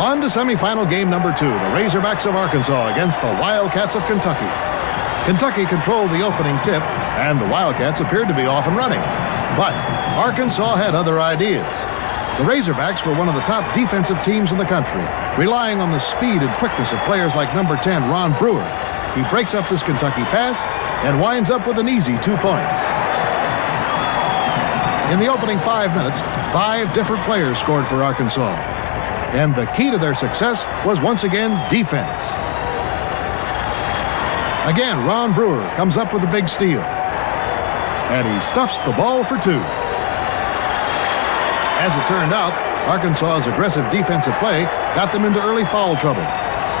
On to semifinal game number 2, the Razorbacks of Arkansas against the Wildcats of Kentucky. Kentucky controlled the opening tip, and the Wildcats appeared to be off and running. But Arkansas had other ideas. The Razorbacks were one of the top defensive teams in the country, relying on the speed and quickness of players like number 10, Ron Brewer. He breaks up this Kentucky pass and winds up with an easy 2 points. In the opening 5 minutes, 5 different players scored for Arkansas. And the key to their success was once again defense. Again, Ron Brewer comes up with a big steal. And he stuffs the ball for 2. As it turned out, Arkansas's aggressive defensive play got them into early foul trouble.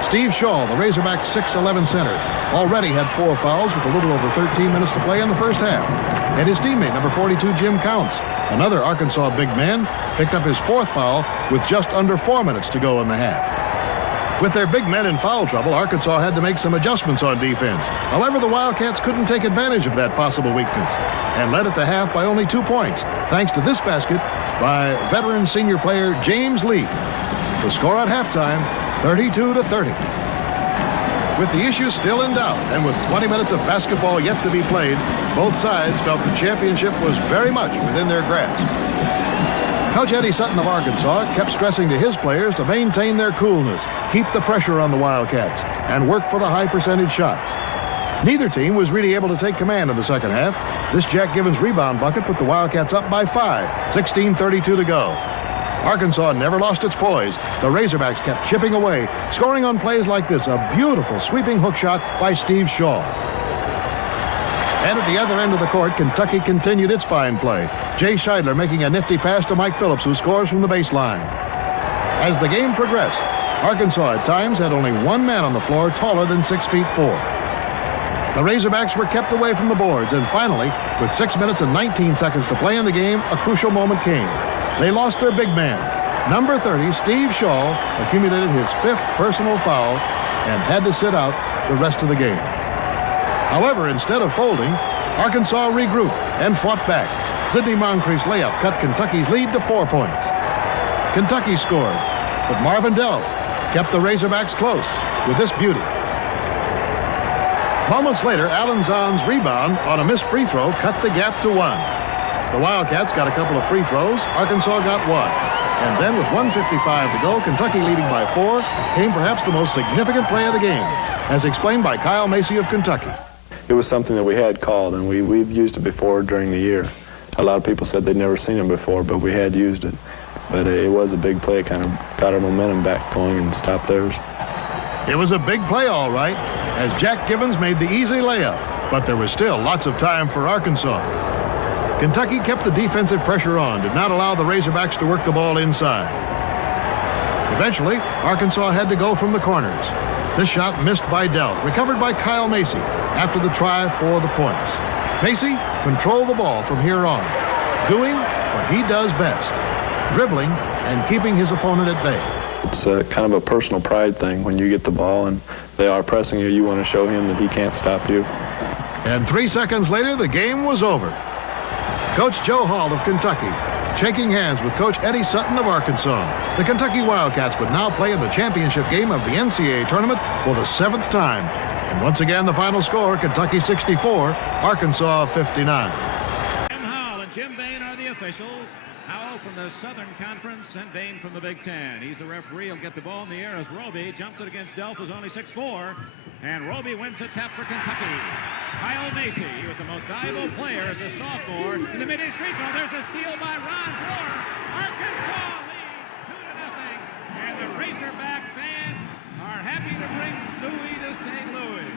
Steve Shaw, the Razorback 6'11" center, already had 4 fouls with a little over 13 minutes to play in the first half. And his teammate, number 42, Jim Counts, another Arkansas big man, picked up his 4th foul with just under 4 minutes to go in the half. With their big men in foul trouble, Arkansas had to make some adjustments on defense. However, the Wildcats couldn't take advantage of that possible weakness and led at the half by only 2 points, thanks to this basket by veteran senior player James Lee. The score at halftime, 32-30. With the issue still in doubt and with 20 minutes of basketball yet to be played, both sides felt the championship was very much within their grasp. Coach Eddie Sutton of Arkansas kept stressing to his players to maintain their coolness, keep the pressure on the Wildcats, and work for the high percentage shots. Neither team was really able to take command in the second half. This Jack Givens rebound bucket put the Wildcats up by 5, 16:32 to go. Arkansas never lost its poise. The Razorbacks kept chipping away, scoring on plays like this, a beautiful sweeping hook shot by Steve Shaw. And at the other end of the court, Kentucky continued its fine play. Jay Scheidler making a nifty pass to Mike Phillips, who scores from the baseline. As the game progressed, Arkansas at times had only one man on the floor taller than 6'4". The Razorbacks were kept away from the boards, and finally, with 6 minutes and 19 seconds to play in the game, a crucial moment came. They lost their big man. Number 30, Steve Shaw, accumulated his 5th personal foul and had to sit out the rest of the game. However, instead of folding, Arkansas regrouped and fought back. Sidney Moncrief's layup cut Kentucky's lead to 4 points. Kentucky scored, but Marvin Delph kept the Razorbacks close with this beauty. Moments later, Alan Zahn's rebound on a missed free throw cut the gap to 1. The Wildcats got a couple of free throws. Arkansas got 1. And then with 1:55 to go, Kentucky leading by 4, came perhaps the most significant play of the game, as explained by Kyle Macy of Kentucky. It was something that we had called, and we've used it before during the year. A lot of people said they'd never seen it before, but we had used it. But it was a big play. It kind of got our momentum back going and stopped theirs. It was a big play, all right, as Jack Givens made the easy layup, but there was still lots of time for Arkansas. Kentucky kept the defensive pressure on, did not allow the Razorbacks to work the ball inside. Eventually, Arkansas had to go from the corners. This shot missed by Delph, recovered by Kyle Macy after the try for the points. Macy controlled the ball from here on, doing what he does best, dribbling and keeping his opponent at bay. It's kind of a personal pride thing. When you get the ball and they are pressing you, you want to show him that he can't stop you. And 3 seconds later, the game was over. Coach Joe Hall of Kentucky shaking hands with Coach Eddie Sutton of Arkansas. The Kentucky Wildcats would now play in the championship game of the NCAA tournament for the 7th time. And once again, the final score, Kentucky 64, Arkansas 59. Jim Howell and Jim Bain are the officials. Howell from the Southern Conference and Bain from the Big Ten. He's the referee. He'll get the ball in the air as Roby jumps it against Delph, who's only 6'4", and Roby wins the tap for Kentucky. Kyle Macy, he was the most valuable player as a sophomore in the mid-east free throw. There's a steal by Ron Brewer. Arkansas leads 2-0, and the Razorback fans are happy to bring Suey to St. Louis.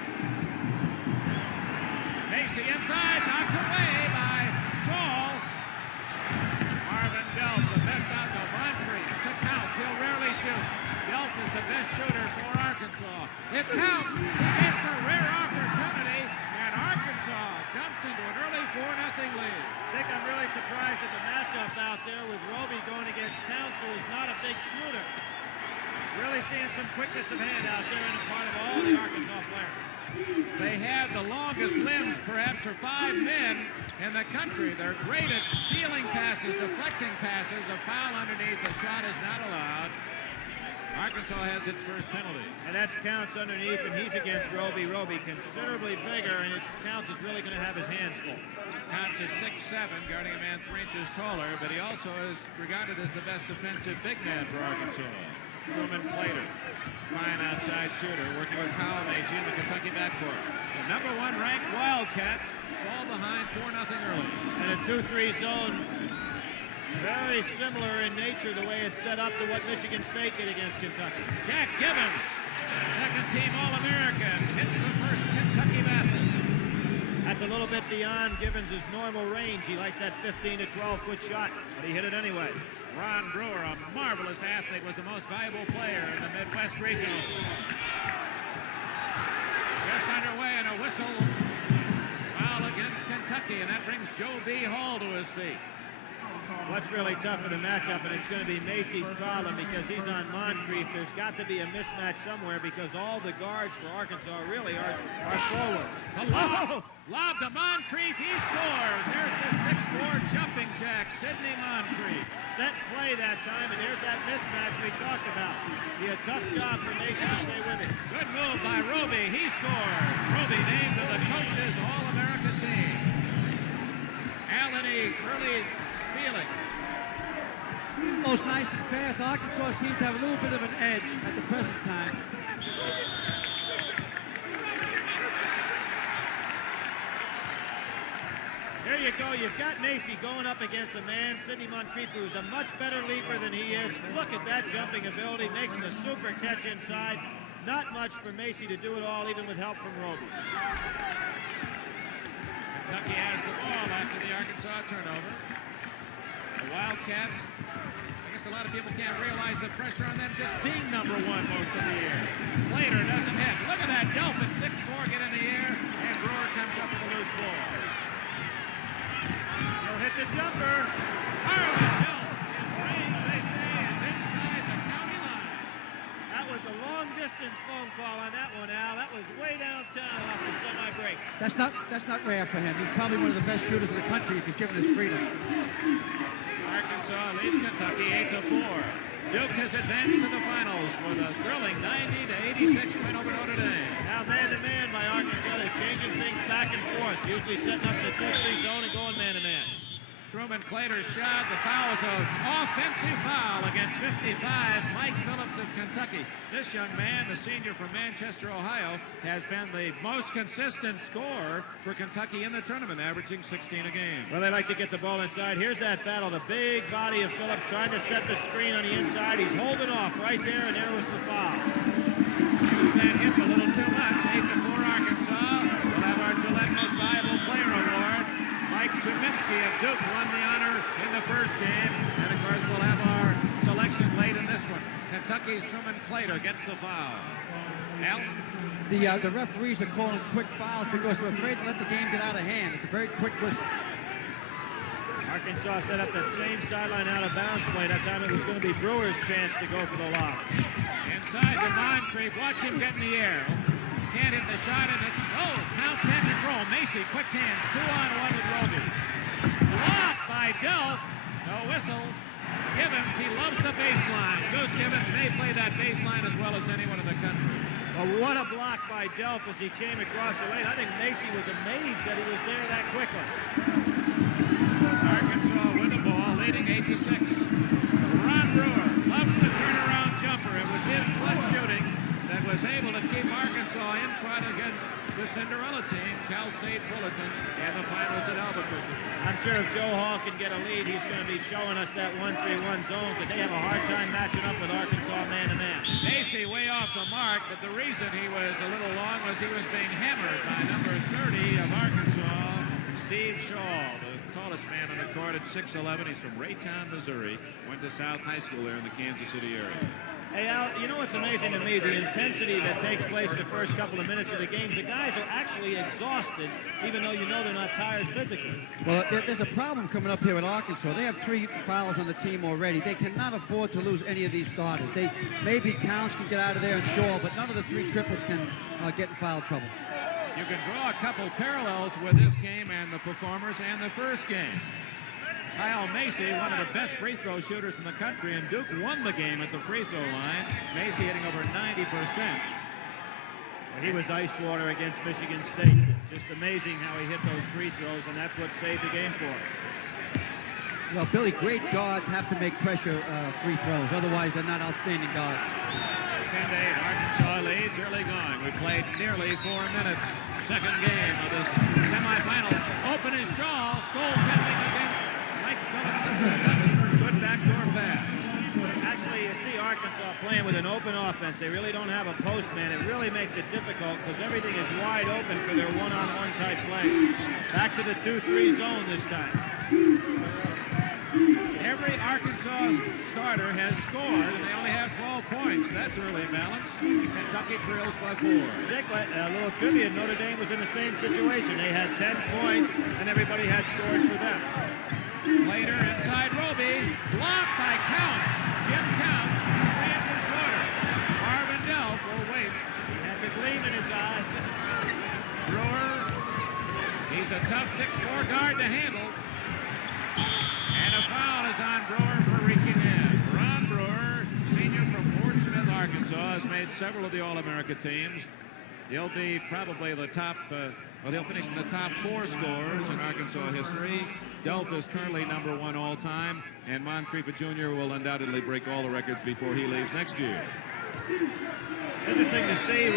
Macy inside, knocked away by Shaw. Marvin Delph, the best out of Moncrief to Counts. He'll rarely shoot. Delph is the best shooter for Arkansas. It's Counts. He gets a rare opportunity, and Arkansas jumps into an early 4-0 lead. I think I'm really surprised at the matchup out there with Roby going against Counts, who is not a big shooter. Really seeing some quickness of hand out there on the part of all the Arkansas players. They have the longest limbs, perhaps, for 5 men in the country. They're great at stealing passes, deflecting passes. A foul underneath. The shot is not allowed. Arkansas has its first penalty. And that's Counts underneath, and he's against Roby. Roby considerably bigger, and Counts is really going to have his hands full. Counts is 6'7", guarding a man 3 inches taller, but he also is regarded as the best defensive big man for Arkansas. Truman Plater, fine outside shooter, working with Kyle Macy in the Kentucky backcourt. The #1 ranked Wildcats fall behind 4-0 early. And a 2-3 zone, very similar in nature the way it's set up to what Michigan State did against Kentucky. Jack Gibbons, second-team All-American, hits the first Kentucky basket. That's a little bit beyond Gibbons' normal range. He likes that 15 to 12-foot shot, but he hit it anyway. Ron Brewer, a marvelous athlete, was the most valuable player in the Midwest Regionals. Just underway and a whistle foul against Kentucky, and that brings Joe B. Hall to his feet. What's really tough for the matchup, and it's going to be Macy's problem because he's on Moncrief. There's got to be a mismatch somewhere because all the guards for Arkansas really are forwards. The lob to Moncrief, he scores. There's the 6'4" jumping jack, Sidney Moncrief. Set play that time, and there's that mismatch we talked about. Be a tough job for Macy to stay with it. Good move by Roby, he scores. Roby named to the coach's All-American team. Alany early feelings. Most nice and fast. Arkansas seems to have a little bit of an edge at the present time. There you go. You've got Macy going up against a man, Sidney Moncrief, who's a much better leaper than he is. Look at that jumping ability. Makes a super catch inside. Not much for Macy to do it all, even with help from Roby. Kentucky has the ball after the Arkansas turnover. The Wildcats, I guess a lot of people can't realize the pressure on them just being #1 most of the year. Plater doesn't hit. Look at that. Delph at 6'4" get in the air, and Brewer comes up with a loose ball. He'll hit the jumper. Harlan Delph, his range, they say, is inside the county line. That was a long-distance phone call on that one, Al. That was way downtown off the semi-break. That's not rare for him. He's probably one of the best shooters in the country if he's given his freedom. Arkansas leads Kentucky 8-4. Duke has advanced to the finals with a thrilling 90-86 win over Notre Dame. Now man-to-man by Arkansas. They're changing things back and forth, usually setting up the 2-3 zone and going man-to-man. Truman Plater's shot. The foul is an offensive foul against 55, Mike Phillips of Kentucky. This young man, the senior from Manchester, Ohio, has been the most consistent scorer for Kentucky in the tournament, averaging 16 a game. Well, they like to get the ball inside. Here's that battle. The big body of Phillips trying to set the screen on the inside. He's holding off right there, and there was the foul. Used that hip a little too much. 8-4 Arkansas. We'll have our Gillette Most Valuable Player Award. Mike Juminski of Duke won the honor in the first game. And, of course, we'll have our selection late in this one. Kentucky's Truman Plater gets the foul. Al? The referees are calling quick fouls because they're afraid to let the game get out of hand. It's a very quick whistle. Arkansas set up that same sideline out of bounds play. That time it was going to be Brewer's chance to go for the lob. Inside to Moncrief. Watch him get in the air. Can't hit the shot, and it's, Counts can't control. Macy, quick hands, 2-on-1 with Roby. Blocked by Delph. No whistle. Gibbons, he loves the baseline. Goose Gibbons may play that baseline as well as anyone in the country. Well, what a block by Delph as he came across the lane. I think Macy was amazed that he was there that quickly. Arkansas with the ball, leading 8-6. Ron Brewer loves the turnaround jumper. It was his clutch shooting that was able to keep Arkansas in front against the Cinderella team, Cal State Fullerton, and the finals at Albuquerque. I'm sure if Joe Hall can get a lead, he's going to be showing us that 1-3-1 zone because they have a hard time matching up with Arkansas man-to-man. Macy way off the mark, but the reason he was a little long was he was being hammered by number 30 of Arkansas, Steve Shaw, the tallest man on the court at 6'11". He's from Raytown, Missouri. Went to South High School there in the Kansas City area. Hey, Al, you know what's amazing to me? The intensity that takes place the first couple of minutes of the games. The guys are actually exhausted, even though you know they're not tired physically. Well, there's a problem coming up here at Arkansas. They have 3 fouls on the team already. They cannot afford to lose any of these starters. Maybe Counts can get out of there and Shaw, but none of the 3 triplets can get in foul trouble. You can draw a couple parallels with this game and the performers and the first game. Kyle Macy, one of the best free throw shooters in the country, and Duke won the game at the free throw line. Macy hitting over 90%. He was ice water against Michigan State. Just amazing how he hit those free throws, and that's what saved the game for him. Well, Billy, great guards have to make pressure free throws. Otherwise, they're not outstanding guards. 10-8, Arkansas leads early going. We played nearly 4 minutes. Second game of this semifinals. Open is Shaw. Goaltending against Mike Phillips of Kentucky. Good backdoor pass. Actually, you see Arkansas playing with an open offense. They really don't have a postman. It really makes it difficult because everything is wide open for their one-on-one type plays. Back to the 2-3 zone this time. Every Arkansas starter has scored, and they only have 12 points. That's early balance. Kentucky trails by 4. A little trivia, Notre Dame was in the same situation. They had 10 points, and everybody had scored for them. Later, inside Roby, blocked by Counts. Jim Counts, 3 inches shorter. Marvin Delp will wait. He had the gleam in his eye. Brewer, he's a tough 6'4" guard to handle. And a foul is on Brewer for reaching in. Ron Brewer, senior from Fort Smith, Arkansas, has made several of the All-America teams. He'll be probably the top, he'll finish in the top 4 scorers in Arkansas history. Delp is currently #1 all-time, and Moncrief Jr. will undoubtedly break all the records before he leaves next year. Interesting to see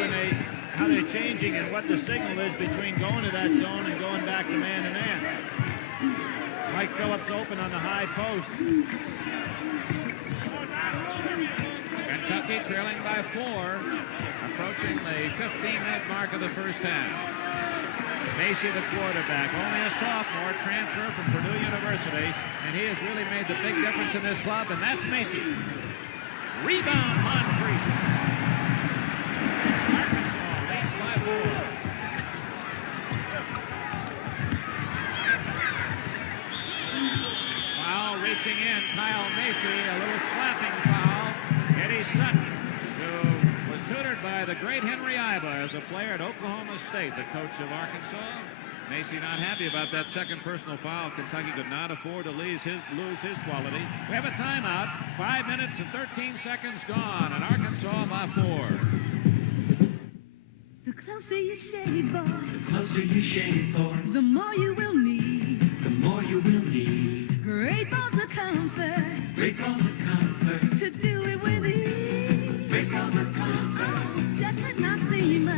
how they're changing and what the signal is between going to that zone and going back to man-to-man. Mike Phillips open on the high post. Kentucky trailing by 4, approaching the 15-minute mark of the first half. Macy, the quarterback, only a sophomore, transfer from Purdue University, and he has really made the big difference in this club, and that's Macy. Rebound, Moncrief. Arkansas leads by 4. Foul reaching in, Kyle Macy, a little slapping foul. Eddie Sutton, who was tutored by the great Henry Iba as a player at Oklahoma State, the coach of Arkansas. Macy not happy about that second personal foul. Kentucky could not afford to lose his quality. We have a timeout. 5 minutes and 13 seconds gone, and Arkansas by 4. The closer you shave, boy. The closer you shave, boy. The more you will need. The more you will need. Great balls of comfort. Great balls of comfort. To do it with ease. Great balls of comfort. Just let Noxema.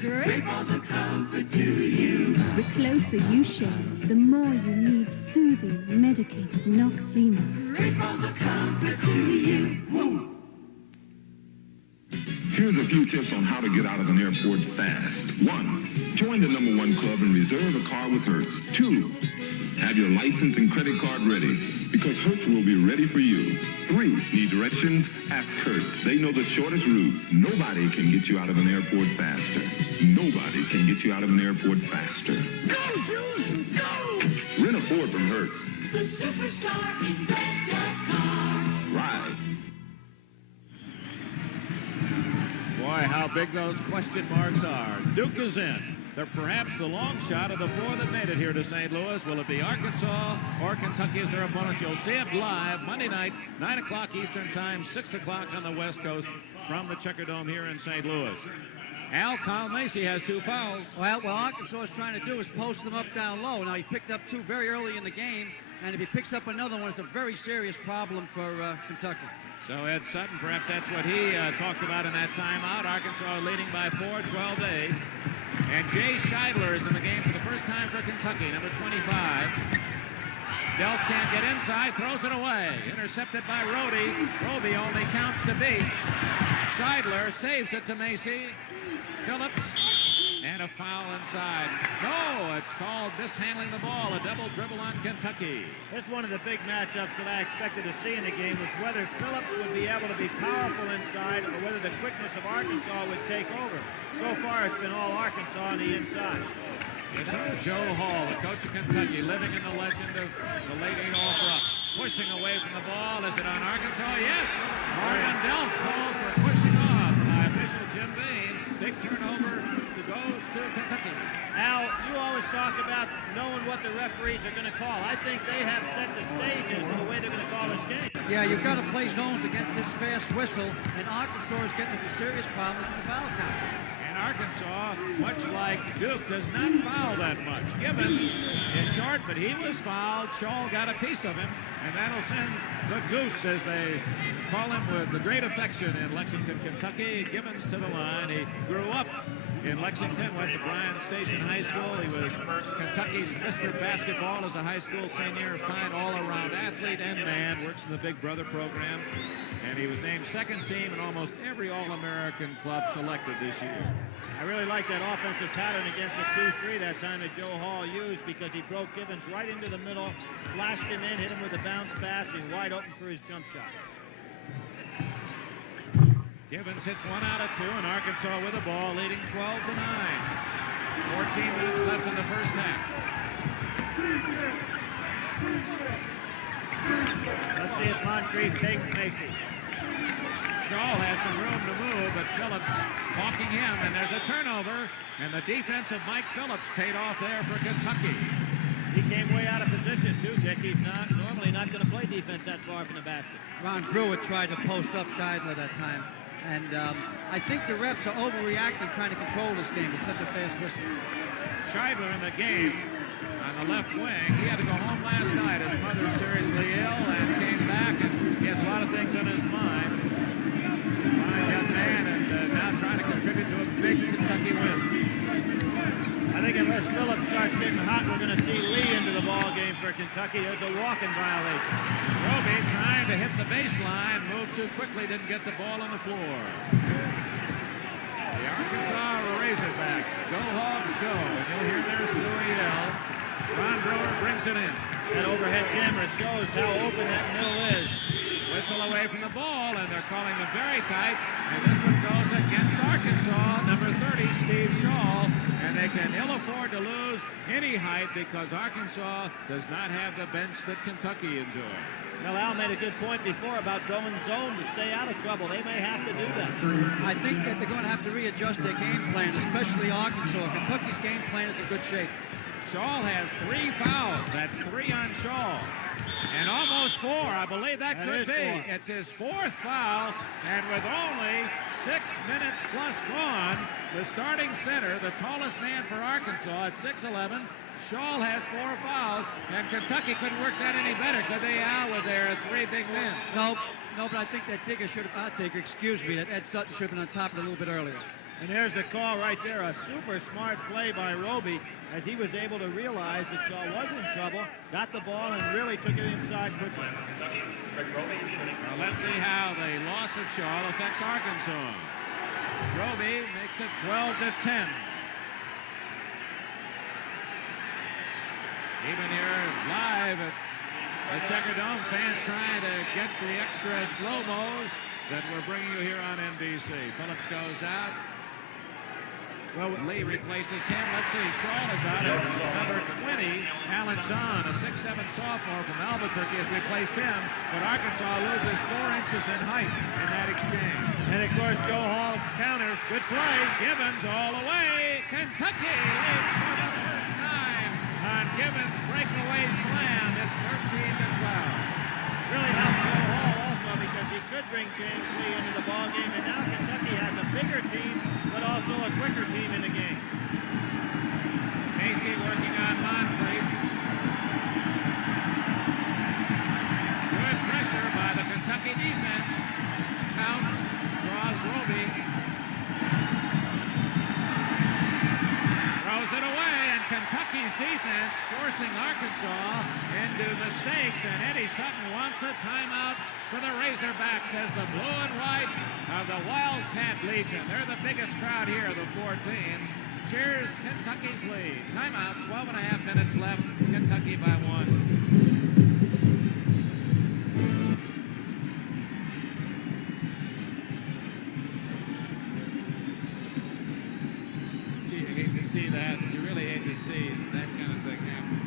Great balls of comfort to you. The closer you shave, the more you need soothing, medicated Noxema. Great balls of comfort to you. Woo. Here's a few tips on how to get out of an airport fast. 1. Join the #1 club and reserve a car with Hertz. 2. Have your license and credit card ready, because Hertz will be ready for you. 3. Need directions? Ask Hertz. They know the shortest route. Nobody can get you out of an airport faster. Nobody can get you out of an airport faster. Go, Juice, go! Rent a Ford from Hertz. The superstar in rent-a-car. Ride. Boy, how big those question marks are. Duke is in. They're perhaps the long shot of the 4 that made it here to St. Louis. Will it be Arkansas or Kentucky as their opponents? You'll see it live Monday night, 9 o'clock Eastern Time, 6 o'clock on the West Coast from the Checker Dome here in St. Louis. Kyle Macy has 2 fouls. Well, what Arkansas is trying to do is post them up down low. Now, he picked up 2 very early in the game, and if he picks up another one, it's a very serious problem for Kentucky. So Ed Sutton, perhaps that's what he talked about in that timeout. Arkansas leading by 4, 12-8. And Jay Scheidler is in the game for the first time for Kentucky, number 25. Delp can't get inside, throws it away. Intercepted by Roby. Roby only counts to beat. Scheidler saves it to Macy. Phillips, and a foul inside. No, it's called mishandling the ball, a double dribble on Kentucky. That's one of the big matchups that I expected to see in the game, was whether Phillips would be able to be powerful inside or whether the quickness of Arkansas would take over. So far, it's been all Arkansas on the inside. Yes, sir. Joe Hall, the coach of Kentucky, living in the legend of the late Adolph Rupp. Pushing away from the ball. Is it on Arkansas? Yes. Marvin Delp called for pushing off by official Jim Bain. Big turnover goes to Kentucky. Al, you always talk about knowing what the referees are going to call. I think they have set the stage as to the way they're going to call this game. Yeah, you've got to play zones against this fast whistle, and Arkansas is getting into serious problems in the foul count. And Arkansas, much like Duke, does not foul that much. Gibbons is short, but he was fouled. Shaw got a piece of him, and that'll send the Goose, as they call him with the great affection in Lexington, Kentucky. Gibbons to the line. He grew up in Lexington, went to Bryan Station High School. He was Kentucky's Mr. Basketball as a high school senior, fine all-around athlete and man, works in the Big Brother program, and he was named second team in almost every All-American club selected this year. I really like that offensive pattern against the 2-3 that time that Joe Hall used, because he broke Gibbons right into the middle, flashed him in, hit him with a bounce pass, and wide open for his jump shot. Gibbons hits 1 out of 2, and Arkansas with the ball, leading 12-9. 14 minutes left in the first half. Let's see if Moncrief takes Macy. Shaw had some room to move, but Phillips walking him, and there's a turnover, and the defense of Mike Phillips paid off there for Kentucky. He came way out of position, too, Dick. He's normally not going to play defense that far from the basket. Ron Brewer tried to post up Scheidler that time. And I think the refs are overreacting, trying to control this game with such a fast whistle. Scheidler in the game on the left wing. He had to go home last night. His mother's seriously ill and came back, and he has a lot of things on his mind. Fine young man, and now trying to contribute to a big Kentucky win. I think unless Phillips starts getting hot, we're going to see Lee into the ball game for Kentucky. There's a walking violation. Roby trying to hit the baseline, moved too quickly, didn't get the ball on the floor. The Arkansas Razorbacks, go Hogs go, and you'll hear their Suey yell. Ron Brewer brings it in. That overhead camera shows how open that middle is. Whistle away from the ball, and they're calling it very tight, and this one goes against Arkansas, number 30, Steve Shaw, and they can ill afford to lose any height because Arkansas does not have the bench that Kentucky enjoys. Well, Al made a good point before about going zone to stay out of trouble. They may have to do that. I think that they're going to have to readjust their game plan, especially Arkansas. Kentucky's game plan is in good shape. Shaw has 3 fouls. That's 3 on Shaw. And almost 4. I believe that could be. 4. It's his 4th foul, and with only 6 minutes plus gone, the starting center, the tallest man for Arkansas at 6'11", Shaw has 4 fouls, and Kentucky couldn't work that any better, could they, Al, with their 3 big men? No, but I think that Digger should have, that Ed Sutton should have been on top of it a little bit earlier. And there's the call right there, a super smart play by Roby, as he was able to realize that Shaw was in trouble, got the ball, and really took it inside quickly. Well, let's see how the loss of Shaw affects Arkansas. Roby makes it 12-10. Even here live at the Checker Dome, fans trying to get the extra slow-mos that we're bringing you here on NBC. Phillips goes out. Well, Lee replaces him. Let's see, Shaw is out. Number 20, Alan Zahn, a 6'7" sophomore from Albuquerque, has replaced him. But Arkansas loses 4 inches in height in that exchange. And, of course, Joe Hall counters. Good play. Gibbons all the way. Kentucky leads for the first time on Gibbons' breakaway slam. It's 13-12. Really helped Joe Hall also, because he could bring James Lee into the ballgame. And now Kentucky has a bigger team, but also a quicker team in the game. Macy working on Moncrief. Good pressure by the Kentucky defense. Counts, draws Roby. Throws it away, and Kentucky's defense forcing Arkansas into mistakes, and Eddie Sutton wants a timeout for the Razorbacks as the blue and white of the Wildcat Legion. They're the biggest crowd here of the 4 teams. Cheers Kentucky's lead. Timeout, 12.5 minutes left. Kentucky by 1. Gee, I hate to see that. You really hate to see that kind of thing happen.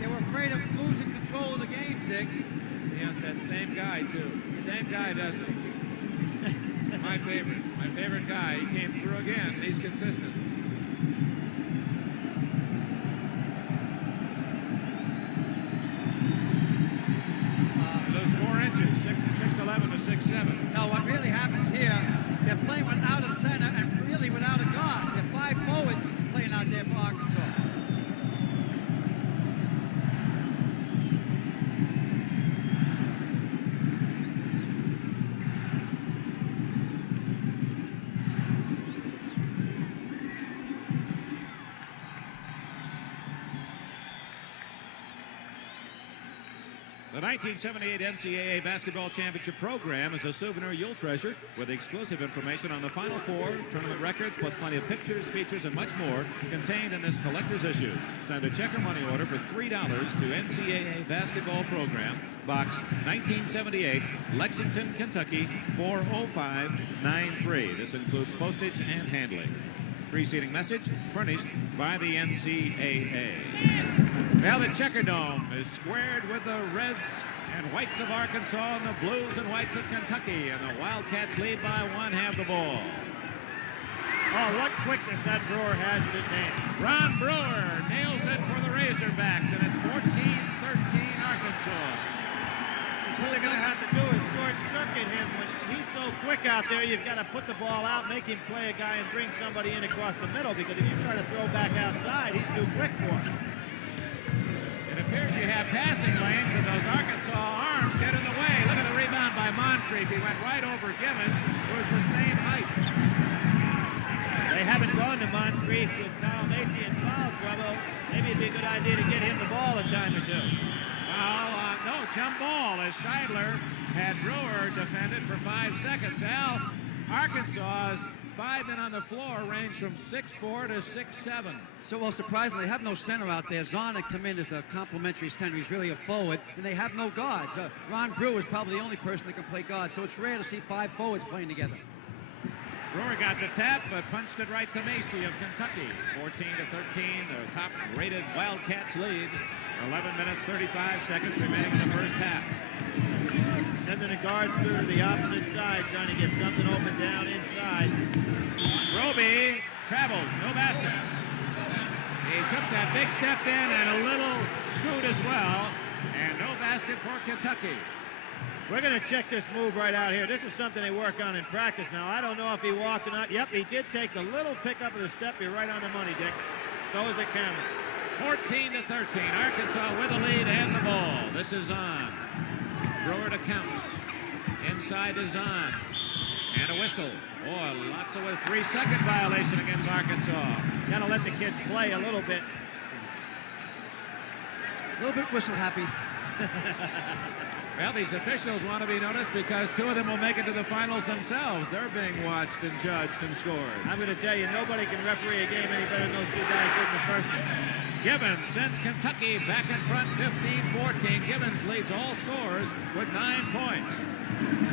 They were afraid of losing control of the game, Dick. Yeah, it's that same guy, too. Same guy does it. My favorite guy. He came through again. He's consistent. The 1978 NCAA Basketball Championship program is a souvenir you'll treasure with exclusive information on the Final Four, tournament records, plus plenty of pictures, features, and much more contained in this collector's issue. Send a check or money order for $3 to NCAA Basketball Program, Box 1978, Lexington, Kentucky 40593. This includes postage and handling. Preceding message furnished by the NCAA. Now the Checker Dome is squared with the Reds and Whites of Arkansas and the Blues and Whites of Kentucky, and the Wildcats lead by 1, have the ball. Oh, what quickness that Brewer has with his hands. Ron Brewer nails it for the Razorbacks, and it's 14-13 Arkansas. What they're going to have to do is short-circuit him. When he's so quick out there, you've got to put the ball out, make him play a guy, and bring somebody in across the middle, because if you try to throw back outside, he's too quick for him. It appears you have passing lanes, but those Arkansas arms get in the way. Look at the rebound by Moncrief. He went right over Gibbons, who was the same height. They haven't gone to Moncrief with Kyle Macy in foul trouble. Maybe it'd be a good idea to get him the ball a time or two. No, jump ball as Scheidler had Brewer defended for 5 seconds. Al, Arkansas's 5 men on the floor range from 6'4" to 6'7". So, well, surprisingly, they have no center out there. Zahn had come in as a complimentary center. He's really a forward, and they have no guards. Ron Brewer is probably the only person that can play guard, so it's rare to see 5 forwards playing together. Brewer got the tap, but punched it right to Macy of Kentucky. 14-13, the top-rated Wildcats lead. 11 minutes, 35 seconds remaining in the first half. Sending a guard through to the opposite side, trying to get something open down inside. Roby traveled, no basket. He took that big step in and a little scoot as well, and no basket for Kentucky. We're going to check this move right out here. This is something they work on in practice now. I don't know if he walked or not. Yep, he did take the little pickup of the step. You're right on the money, Dick. So is the camera. 14-13, Arkansas with the lead and the ball. This is on. Brewer to Counts. Inside is on. And a whistle. Oh, lots of a 3-second violation against Arkansas. Got to let the kids play a little bit. A little bit whistle happy. Well, these officials want to be noticed because 2 of them will make it to the finals themselves. They're being watched and judged and scored. I'm going to tell you, nobody can referee a game any better than those 2 guys did in the first one. Gibbons sends Kentucky back in front 15-14. Gibbons leads all scores with 9 points.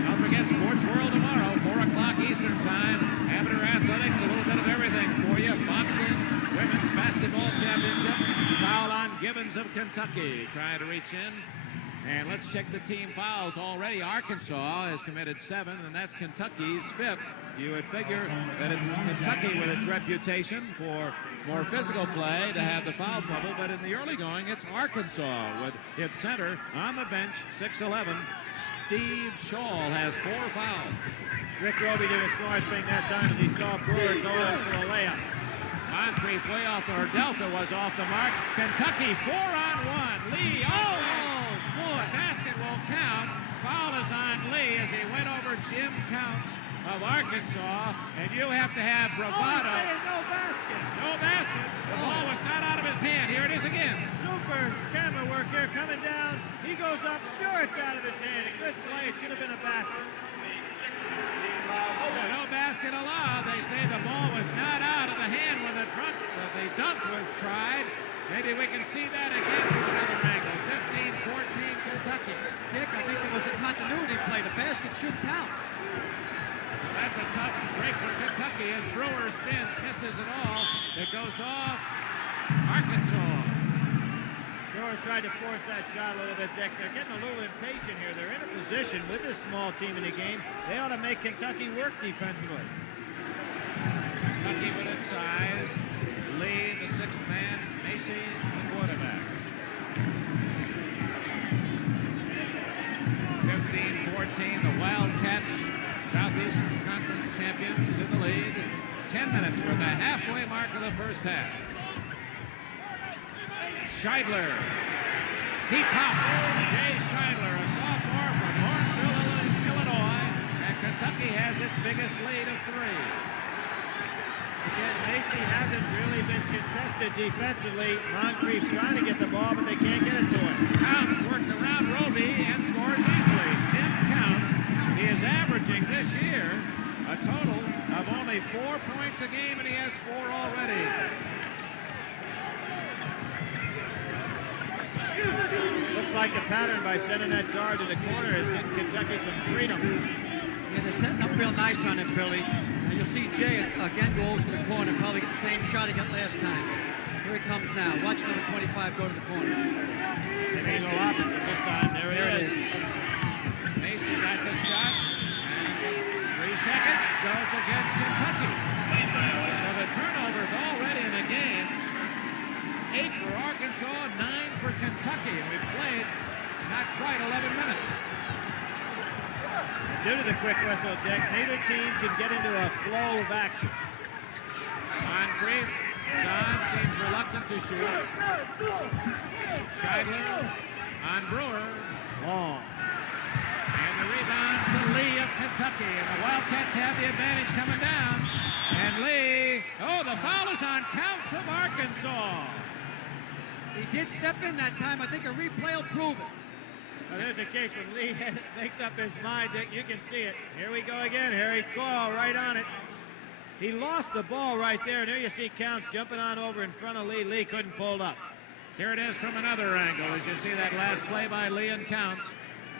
Don't forget Sports World tomorrow, 4 o'clock Eastern time. Amateur athletics, a little bit of everything for you. Boxing, women's basketball championship. Foul on Gibbons of Kentucky. Trying to reach in. And let's check the team fouls already. Arkansas has committed 7, and that's Kentucky's 5th. You would figure that it's Kentucky with its reputation for more physical play to have the foul trouble, but in the early going, it's Arkansas with its center on the bench, 6'11". Steve Shaw has 4 fouls. Rick Roby did a smart thing that time as he saw Brewer going for a layup. Moncrief way off, or Delta was off the mark. Kentucky 4-on-1. Lee, boy, basket will count. Foul is on Lee as he went over Jim Counts of Arkansas, and you have to have bravado. No basket. No basket. The ball was not out of his hand. Here it is again. Super camera work here coming down. He goes up. Sure, it's out of his hand. A good play. It should have been a basket. No basket allowed. They say the ball was not out of the hand when the dunk was tried. Maybe we can see that again from another angle. 15-14 Kentucky. Dick, I think there was a continuity play. The basket should count. So that's a tough break for Kentucky as Brewer spins, misses it all. It goes off Arkansas. Brewer tried to force that shot a little bit, Dick. They're getting a little impatient here. They're in a position with this small team in the game. They ought to make Kentucky work defensively. Kentucky with its size. Lee, the 6th man. Macy, the quarterback. 15-14, the Wildcats, Southeast Conference champions in the lead. 10 minutes. We're at the halfway mark of the first half. Scheidler. He pops. Jay Scheidler, a sophomore from Lawrenceville, Illinois. And Kentucky has its biggest lead of 3. Again, Macy hasn't really been contested defensively. Moncrief trying to get the ball, but they can't get it to him. Counts worked around Roby and scores easily. Jim Counts, he is averaging this year a total of only 4 points a game, and he has 4 already. Looks like a pattern by sending that guard to the corner is getting Kentucky some freedom. Yeah, they're setting up real nice on it, Billy. And you'll see Jay again go over to the corner, probably get the same shot he got last time. Here he comes now. Watch number 25 go to the corner. Macy opposite this time. There it is. Macy got the shot, and 3 seconds goes against Kentucky. So the turnovers already in the game. 8 for Arkansas, 9 for Kentucky, and we've played not quite 11 minutes. Due to the quick whistle, Dick, neither team can get into a flow of action. Moncrief, Zahn seems reluctant to shoot. Scheidler on Brewer. Long. And the rebound to Lee of Kentucky. And the Wildcats have the advantage coming down. And Lee, oh, the foul is on Counts of Arkansas. He did step in that time. I think a replay will prove it. Well, there's a case when Lee makes up his mind, Dick. You can see it. Here we go again. Harry Claw right on it. He lost the ball right there. And there you see Counts jumping on over in front of Lee. Lee couldn't pull it up. Here it is from another angle as you see that last play by Lee and Counts.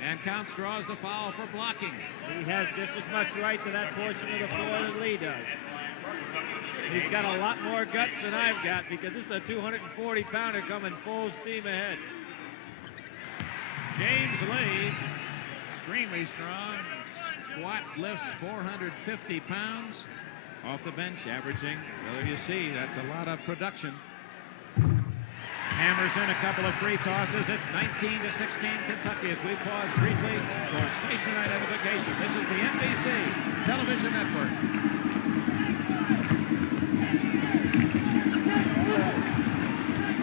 And Counts draws the foul for blocking. He has just as much right to that portion of the floor that Lee does. He's got a lot more guts than I've got because this is a 240-pounder coming full steam ahead. James Lee, extremely strong, squat lifts 450 pounds off the bench, averaging, well, you see, that's a lot of production. Hammers in a couple of free tosses. It's 19-16 Kentucky as we pause briefly for station identification. This is the NBC television network.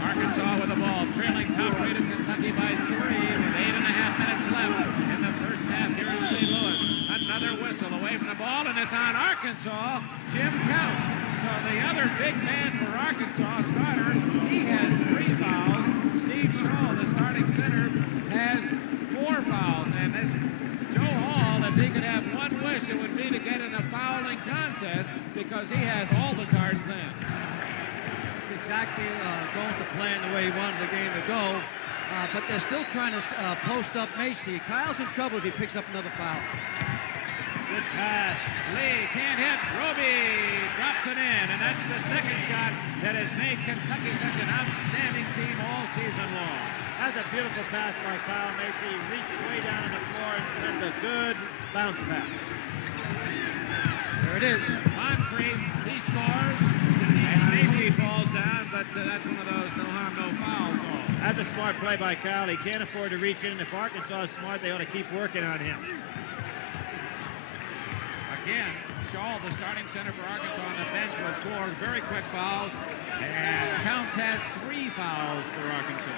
Arkansas with the ball, trailing top-rated Kentucky by 3 with 8.5 minutes left in the first half here in St. Louis. Another whistle away from the ball, and it's on Arkansas, Jim Counts. So the other big man for Arkansas, starter, he has 3 fouls. Steve Shaw, the starting center, has 4 fouls. And this Joe Hall, if he could have one wish, it would be to get in a fouling contest because he has all the cards then. Exactly going to plan the way he wanted the game to go, but they're still trying to post up Macy. Kyle's in trouble if he picks up another foul. Good pass. Lee can't hit. Roby drops it in, and that's the second shot that has made Kentucky such an outstanding team all season long. That's a beautiful pass by Kyle Macy. He reached way down on the floor and sent a good bounce pass. There it is. Moncrief, he scores. As Macy falls down, but that's one of those no harm, no foul calls. That's a smart play by Kyle. He can't afford to reach in. If Arkansas is smart, they ought to keep working on him. Again, Shaw, the starting center for Arkansas, on the bench with 4 very quick fouls. And Counts has 3 fouls for Arkansas.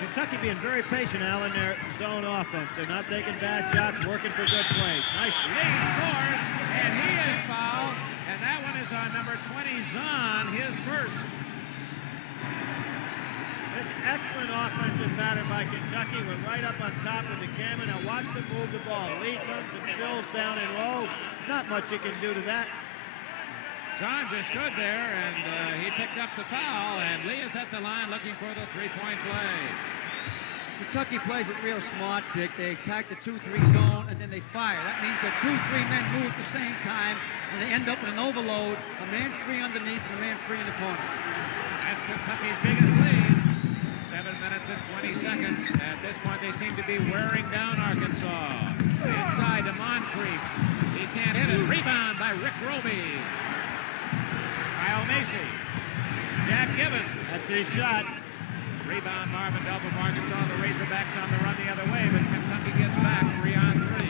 Kentucky being very patient, Al, in their zone offense. They're not taking bad shots, working for good plays. Nice. Lee scores, and he is fouled. And that one is on number 20, Zahn, his first. This excellent offensive pattern by Kentucky. We're right up on top of the camera. Now watch them move the ball. Lee comes and fills down and low. Not much you can do to that. Zahn just stood there, and he picked up the foul, and Lee is at the line looking for the 3-point play. Kentucky plays it real smart, Dick. They attack the 2-3 zone, and then they fire. That means that 2-3 men move at the same time, and they end up with an overload, a man free underneath and a man free in the corner. That's Kentucky's biggest lead. 7 minutes and 20 seconds. At this point, they seem to be wearing down Arkansas. Inside to Moncrief. He can't hit it. Rebound by Rick Roby. Kyle Macy. Jack Gibbons. That's his shot. Rebound Marvin Delp of Arkansas. The Razorbacks on the run the other way, but Kentucky gets back 3-on-3.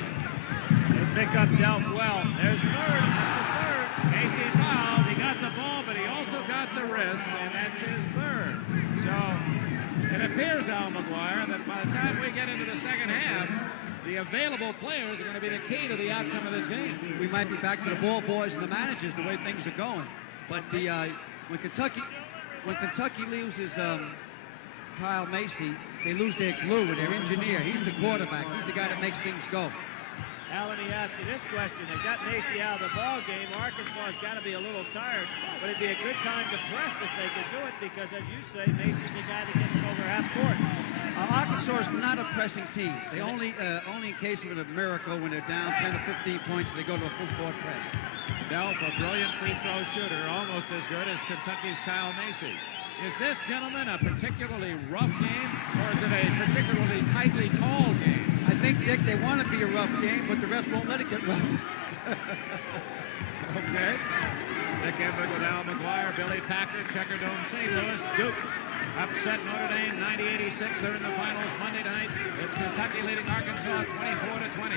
They pick up Delp well. There's third. That's the third. Macy fouled. He got the ball, but he also got the wrist, and that's his third. So it appears, Al McGuire, that by the time we get into the second half, the available players are going to be the key to the outcome of this game. We might be back to the ball boys and the managers the way things are going. But when Kentucky loses Kyle Macy, they lose their glue, their engineer. He's the quarterback. He's the guy that makes things go. Alan, he asked me this question. They got Macy out of the ball game. Arkansas's got to be a little tired, but it'd be a good time to press if they could do it because, as you say, Macy's the guy that gets them over half court. Arkansas is not a pressing team. They only in case of a miracle when they're down 10 to 15 points, they go to a full court press. Delph, a brilliant free throw shooter, almost as good as Kentucky's Kyle Macy. Is this, gentlemen, a particularly rough game, or is it a particularly tightly called game? I think, Dick, they want to be a rough game, but the refs won't let it get rough. Okay. Nick Edward with Al McGuire, Billy Packer, Checker Dome, St. Louis, Duke. Upset Notre Dame, 90-86. They're in the finals Monday night. It's Kentucky leading Arkansas 24-20.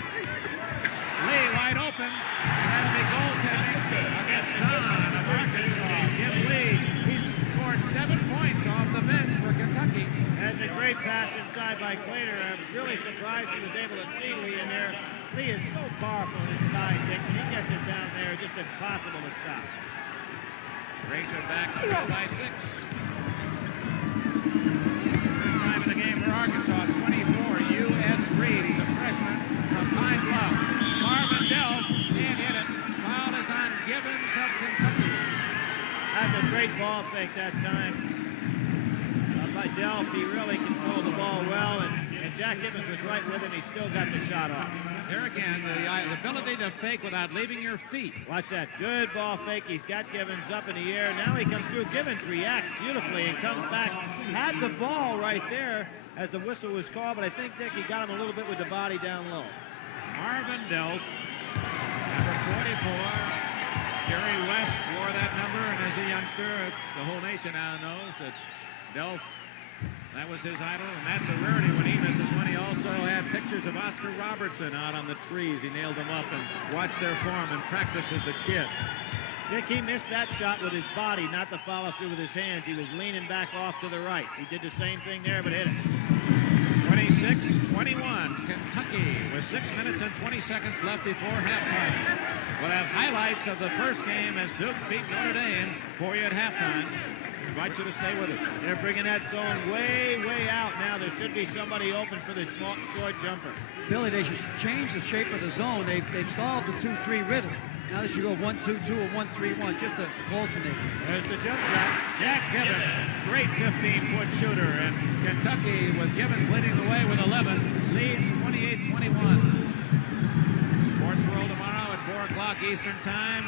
Lee wide open, and that'll be goaltending against Zahn of Arkansas. Jim Lee, he's scored 7 points off the bench for Kentucky. That's a great pass inside by Clater. I was really surprised he was able to see Lee in there. Lee is so powerful inside, Dick. When he gets it down there, just impossible to stop. Razorbacks trail by 6. First time in the game for Arkansas, 24, U.S. Reed. He's a freshman from Pine Bluff. Marvin Delph can't hit it. Foul is on Gibbons of Kentucky. That's a great ball fake that time. By Delph, he really controlled the ball well, and Jack Gibbons was right with him. He still got the shot off. There again, the ability to fake without leaving your feet. Watch that. Good ball fake. He's got Gibbons up in the air. Now he comes through. Gibbons reacts beautifully and comes back. Had the ball right there as the whistle was called, but I think, Dick, he got him a little bit with the body down low. Marvin Delph, number 44. Jerry West wore that number, and as a youngster, the whole nation now knows that Delph, that was his idol, and that's a rarity when he misses one. He also had pictures of Oscar Robertson out on the trees. He nailed them up and watched their form and practice as a kid. Dick, he missed that shot with his body, not the follow through with his hands. He was leaning back off to the right. He did the same thing there, but hit it. 26-21, Kentucky with 6 minutes and 20 seconds left before halftime. We'll have highlights of the first game as Duke beat Notre Dame for you at halftime. Invite you to stay with us. They're bringing that zone way, way out now. There should be somebody open for the small, short jumper. Billy, they should change the shape of the zone. They've solved the 2-3 riddle. Now they should go 1-2-2 or 1-3-1, just to alternate. There's the jump shot. Jack Gibbons, great 15-foot shooter, and Kentucky, with Gibbons leading the way with 11, leads 28-21. Sports World tomorrow at 4 o'clock Eastern Time,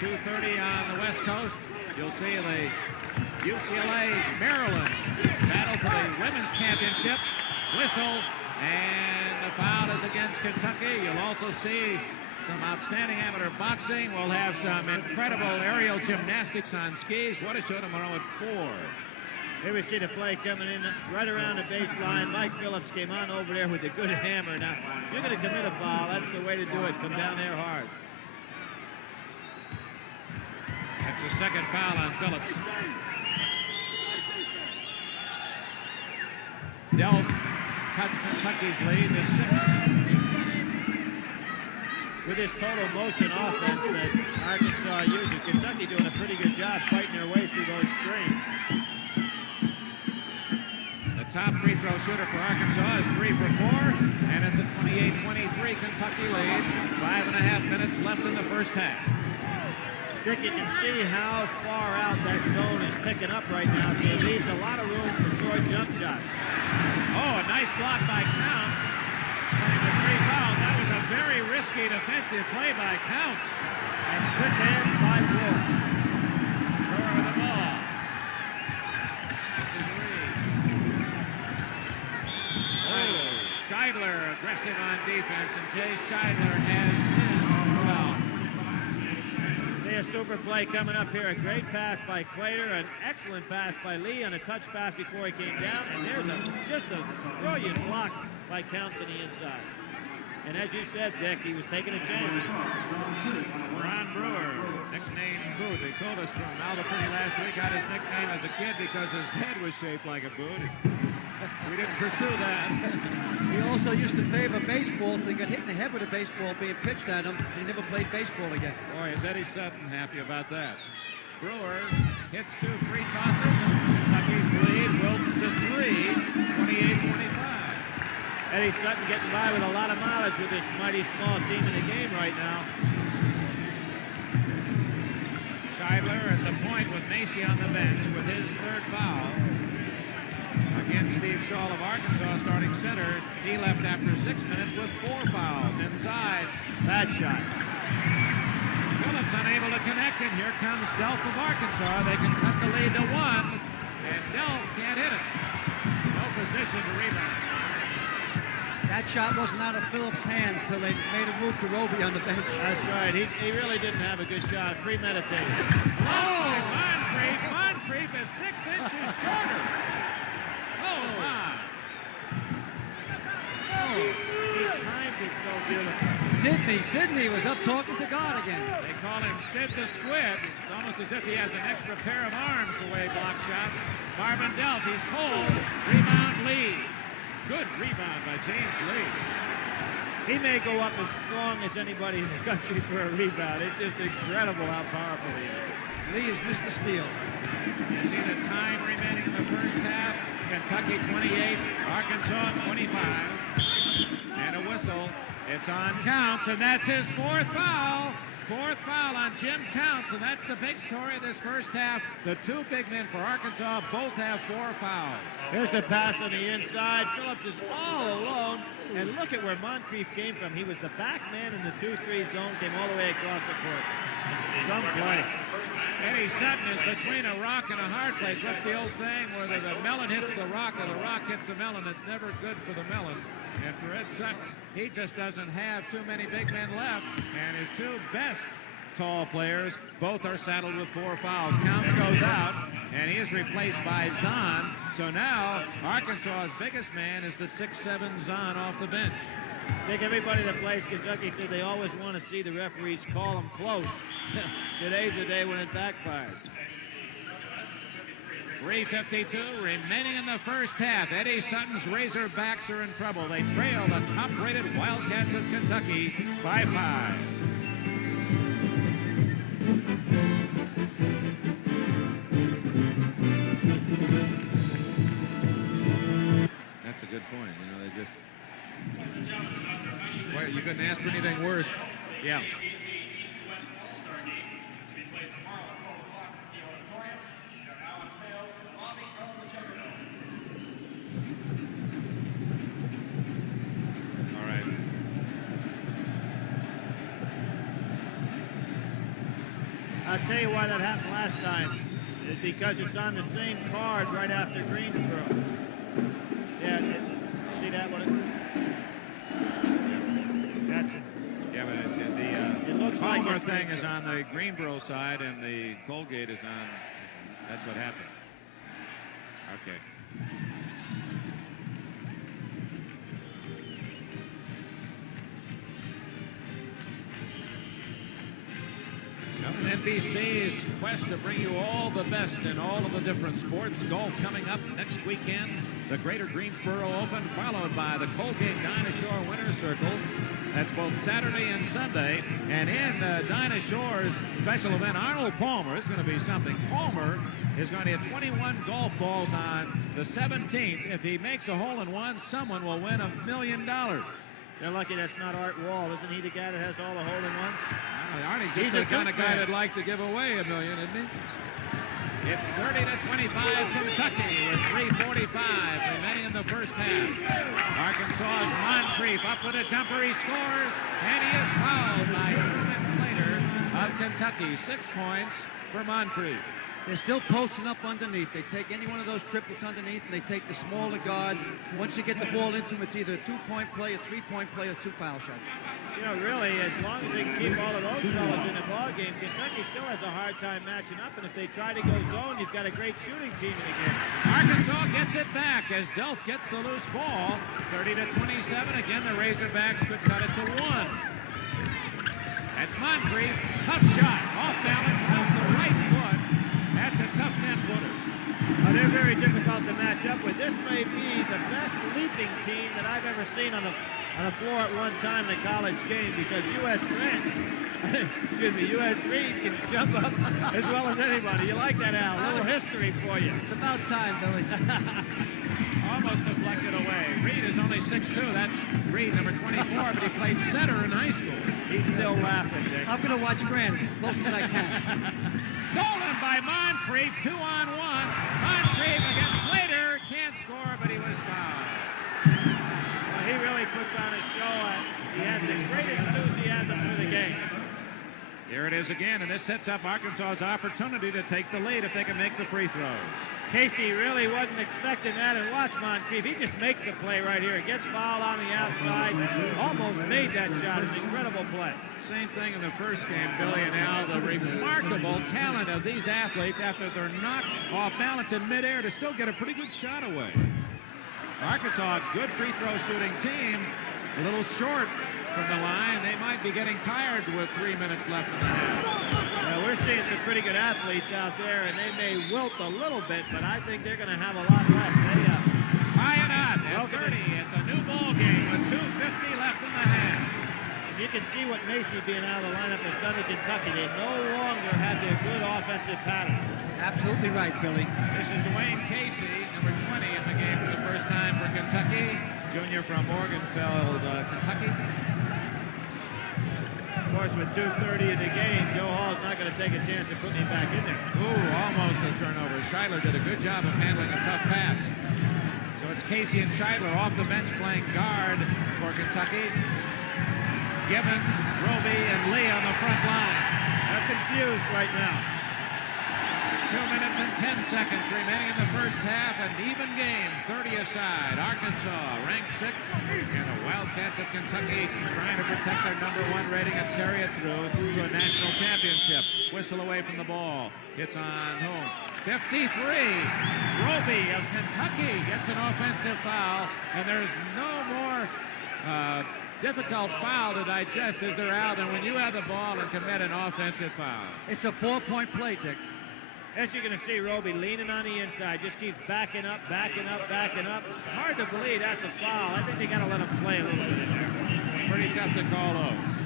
2:30 on the West Coast. You'll see the UCLA Maryland battle for the women's championship. Whistle, and the foul is against Kentucky. You'll also see some outstanding amateur boxing. We'll have some incredible aerial gymnastics on skis. What a show tomorrow at 4. Here we see the play coming in right around the baseline. Mike Phillips came on over there with a good hammer. Now, if you're going to commit a foul, that's the way to do it. Come down there hard. That's the second foul on Phillips. Delph cuts Kentucky's lead to 6. With this total motion offense that Arkansas uses, Kentucky doing a pretty good job fighting their way through those strings. The top free throw shooter for Arkansas is 3 for 4, and it's a 28-23 Kentucky lead. 5.5 minutes left in the first half. Dick, you can see how far out that zone is picking up right now, so it leaves a lot of room for short jump shots. Oh, a nice block by Counts. Playing with 3 fouls. That was a very risky defensive play by Counts. And quick hands by Wolf. Brewer with the ball. This is Reed. Oh, Scheidler aggressive on defense, and Jay Scheidler has his foul. See a super play coming up here. A great pass by Clater, an excellent pass by Lee on a touch pass before he came down, and there's just a brilliant block by Counts on the inside. And as you said, Dick, he was taking a chance. Ron Brewer, nicknamed Boot. They told us from Albuquerque last week, got his nickname as a kid because his head was shaped like a boot. We didn't pursue that. He also used to favor baseball, so he got hit in the head with a baseball being pitched at him, and he never played baseball again. Boy, is Eddie Sutton happy about that. Brewer hits 2 free tosses, and Kentucky's lead wilts to 3, 28-25. Eddie Sutton getting by with a lot of mileage with this mighty small team in the game right now. Scheidler at the point with Macy on the bench with his 3rd foul. Again, Steve Shaw of Arkansas starting center. He left after 6 minutes with 4 fouls. Inside, bad shot. Phillips unable to connect, and here comes Delph of Arkansas. They can cut the lead to 1, and Delph can't hit it. No position to rebound. That shot wasn't out of Phillips' hands till they made a move to Roby on the bench. That's right. He really didn't have a good shot. Premeditated. Oh, Moncrief is 6 inches shorter. Oh, my. Oh, he timed it so beautiful. Sidney was up talking to God again. They call him Sid the Squid. It's almost as if he has an extra pair of arms the way he blocks shots. Marvin Delph, he's cold. Rebound Lee. Good rebound by James Lee. He may go up as strong as anybody in the country for a rebound. It's just incredible how powerful he is. Lee is Mr. Steele. You see the time remaining in the first half. Kentucky 28, Arkansas 25. And a whistle. It's on Counts, and that's his 4th foul. 4th foul on Jim Counts, and that's the big story of this first half. The 2 big men for Arkansas both have 4 fouls. Here's the pass on the inside. Phillips is all alone, and look at where Moncrief came from. He was the back man in the 2-3 zone, came all the way across the court. Some play. Eddie Sutton is between a rock and a hard place. What's the old saying? Whether the melon hits the rock or the rock hits the melon, it's never good for the melon. And for Ed Sutton, he just doesn't have too many big men left. And his 2 best tall players, both are saddled with 4 fouls. Counts goes out, and he is replaced by Zahn. So now, Arkansas's biggest man is the 6'7" Zahn off the bench. I think everybody that plays Kentucky said they always want to see the referees call them close. Today's the day when it backfired. 3:52 remaining in the first half. Eddie Sutton's Razorbacks are in trouble. They trail the top-rated Wildcats of Kentucky by 5. That's a good point. You know, they just... Well, you couldn't ask for anything worse. Yeah. I'll tell you why that happened last time. It's because it's on the same card right after Greensboro. Yeah, see that one? Gotcha. Yeah, but it looks like Palmer it's thing is on the Greenboro side, and the Colgate is on. That's what happened. Okay. NBC's quest to bring you all the best in all of the different sports. Golf coming up next weekend. The Greater Greensboro Open, followed by the Colgate Dynashore Winner's Circle. That's both Saturday and Sunday. And in Dinah Shore's special event, Arnold Palmer is going to be something. Palmer is going to hit 21 golf balls on the 17th. If he makes a hole-in-one, someone will win $1 million. They're lucky that's not Art Wall. Isn't he the guy that has all the hole-in-ones? Arnie's just the kind of guy that'd like to give away $1 million, isn't he? It's 30-25 Kentucky with 3:45 remaining in the first half. Arkansas's Moncrief up with a jumper. He scores, and he is fouled by Truman Plater of Kentucky. 6 points for Moncrief. They're still posting up underneath. They take any one of those triplets underneath, and they take the smaller guards. Once you get the ball into them, it's either a 2-point play, a 3-point play, or 2 foul shots. You know, really, as long as they can keep all of those fellas in the ball game, Kentucky still has a hard time matching up. And if they try to go zone, you've got a great shooting team in the game. Arkansas gets it back as Delph gets the loose ball. 30-27. Again, the Razorbacks could cut it to 1. That's Moncrief. Tough shot. Off balance, off the right foot. That's a tough 10-footer. They're very difficult to match up with. This may be the best leaping team that I've ever seen on the on the floor at one time in a college game because U.S. Grant, U.S. Reed can jump up as well as anybody. You like that, Al? A little history for you. It's about time, Billy. Almost deflected away. Reed is only 6'2". That's Reed, number 24, but he played center in high school. He's still laughing, Dick. I'm going to watch Grant as close as I can. Stolen by Moncrief, 2-on-1. Moncrief against Slater, can't score, but he was fouled. Well, he really puts on a show. He has a great enthusiasm for the game. Here it is again, and this sets up Arkansas's opportunity to take the lead if they can make the free throws. Casey really wasn't expecting that, and watch Moncrief. He just makes a play right here. He gets fouled on the outside, almost made that shot. An incredible play. Same thing in the first game, Billy, and now the remarkable talent of these athletes after they're knocked off balance in midair to still get a pretty good shot away. Arkansas, a good free throw shooting team, a little short from the line. They might be getting tired with 3 minutes left in the half. Well, we're seeing some pretty good athletes out there, and they may wilt a little bit, but I think they're going to have a lot left. They tie it up at 30. It's a new ball game with 2:50 left in the half. And you can see what Macy being out of the lineup has done to Kentucky. They no longer have their good offensive pattern. Absolutely right, Billy. This is Dwayne Casey, number 20 in the game for the first time for Kentucky. Junior from Morganfeld, Kentucky. Of course, with 2:30 in the game, Joe Hall's not going to take a chance of putting him back in there. Ooh, almost a turnover. Scheidler did a good job of handling a tough pass. So it's Casey and Scheidler off the bench playing guard for Kentucky. Gibbons, Roby, and Lee on the front line. They're confused right now. 2 minutes and 10 seconds remaining in the first half, an even game, 30 aside. Arkansas ranked 6th, and the Wildcats of Kentucky trying to protect their #1 rating and carry it through to a national championship. Whistle away from the ball. It's on home. 53. Roby of Kentucky gets an offensive foul, and there's no more difficult foul to digest as they're out than when you have the ball and commit an offensive foul. It's a 4-point play, Dick. As you're going to see, Roby leaning on the inside, just keeps backing up, backing up, backing up. It's hard to believe that's a foul. I think they got to let him play a little bit in there. Pretty tough to call those.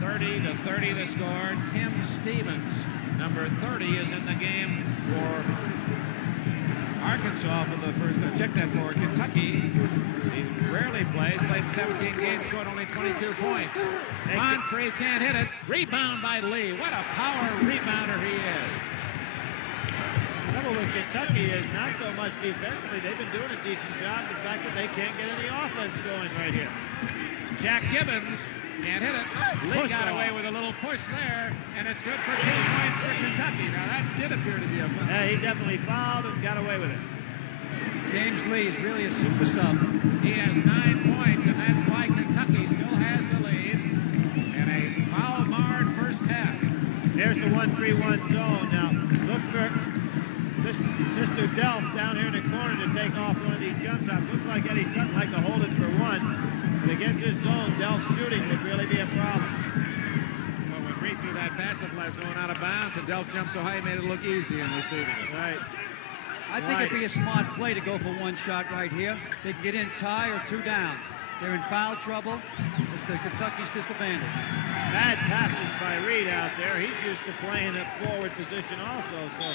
30-30 the score. Tim Stevens, number 30, is in the game for Arkansas for the first. Check that for Kentucky. He rarely plays. Played 17 games, scored only 22 points. Moncrief can't hit it. Rebound by Lee. What a power rebounder he is. The trouble with Kentucky is not so much defensively. They've been doing a decent job. The fact that they can't get any offense going right here. Jack Gibbons can't hit it. Lee got away with a little push there, and it's good for 2 points for Kentucky. Now, that did appear to be a foul. Yeah, he definitely fouled and got away with it. James Lee is really a super sub. He has 9 points, and that's why Kentucky still has the lead in a foul-marred first half. There's the 1-3-1 zone. Now, look for just to Delph down here in the corner to take off one of these jump shots. Looks like Eddie Sutton like to hold it for one. But against this zone, Delph's shooting would really be a problem. Well, when Reed threw that pass, looked like it was going out of bounds, and Delph jumped so high, he made it look easy in receiving it. Right. I think it'd be a smart play to go for one shot right here. They can get in tie or 2 down. They're in foul trouble. It's the Kentucky's disadvantage. Bad passes by Reed out there. He's used to playing a forward position also. So.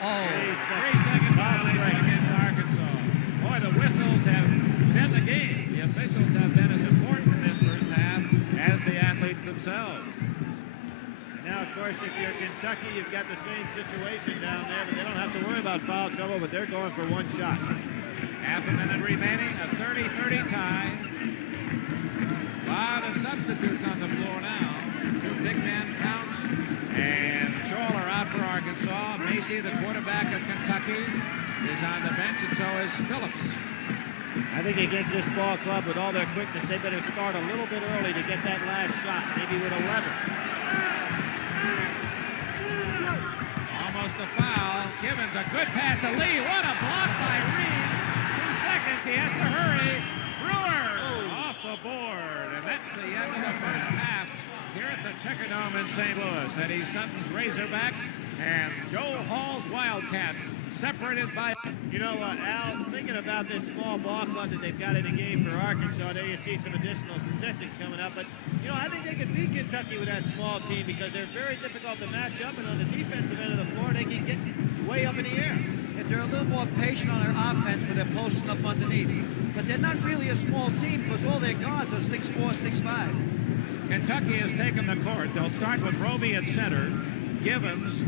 Oh, 3-second violation against Arkansas. Boy, the whistles have been the game. The officials have been as important in this first half as the athletes themselves. Now, of course, if you're Kentucky, you've got the same situation down there, but they don't have to worry about foul trouble, but they're going for one shot. Half a minute remaining, a 30-30 tie. A lot of substitutes on the floor now. 2 big man counts, and Scholler out for Arkansas. Macy, the quarterback of Kentucky, is on the bench, and so is Phillips. I think against this ball club, with all their quickness, they better start a little bit early to get that last shot, maybe with 11. Almost a foul. Gibbons, a good pass to Lee. What a block by Reed. 2 seconds. He has to hurry. Brewer off the board. And that's the end of the first half. here at the Checker Dome in St. Louis. Eddie Sutton's Razorbacks and Joe Hall's Wildcats, separated by... You know what, Al, thinking about this small ball club that they've got in the game for Arkansas, there you see some additional statistics coming up, but, you know, I think they could beat Kentucky with that small team because they're very difficult to match up, and on the defensive end of the floor, they can get way up in the air. If they're a little more patient on their offense when they're posting up underneath. But they're not really a small team because all their guards are 6'4", 6'5". Kentucky has taken the court. They'll start with Roby at center, Givens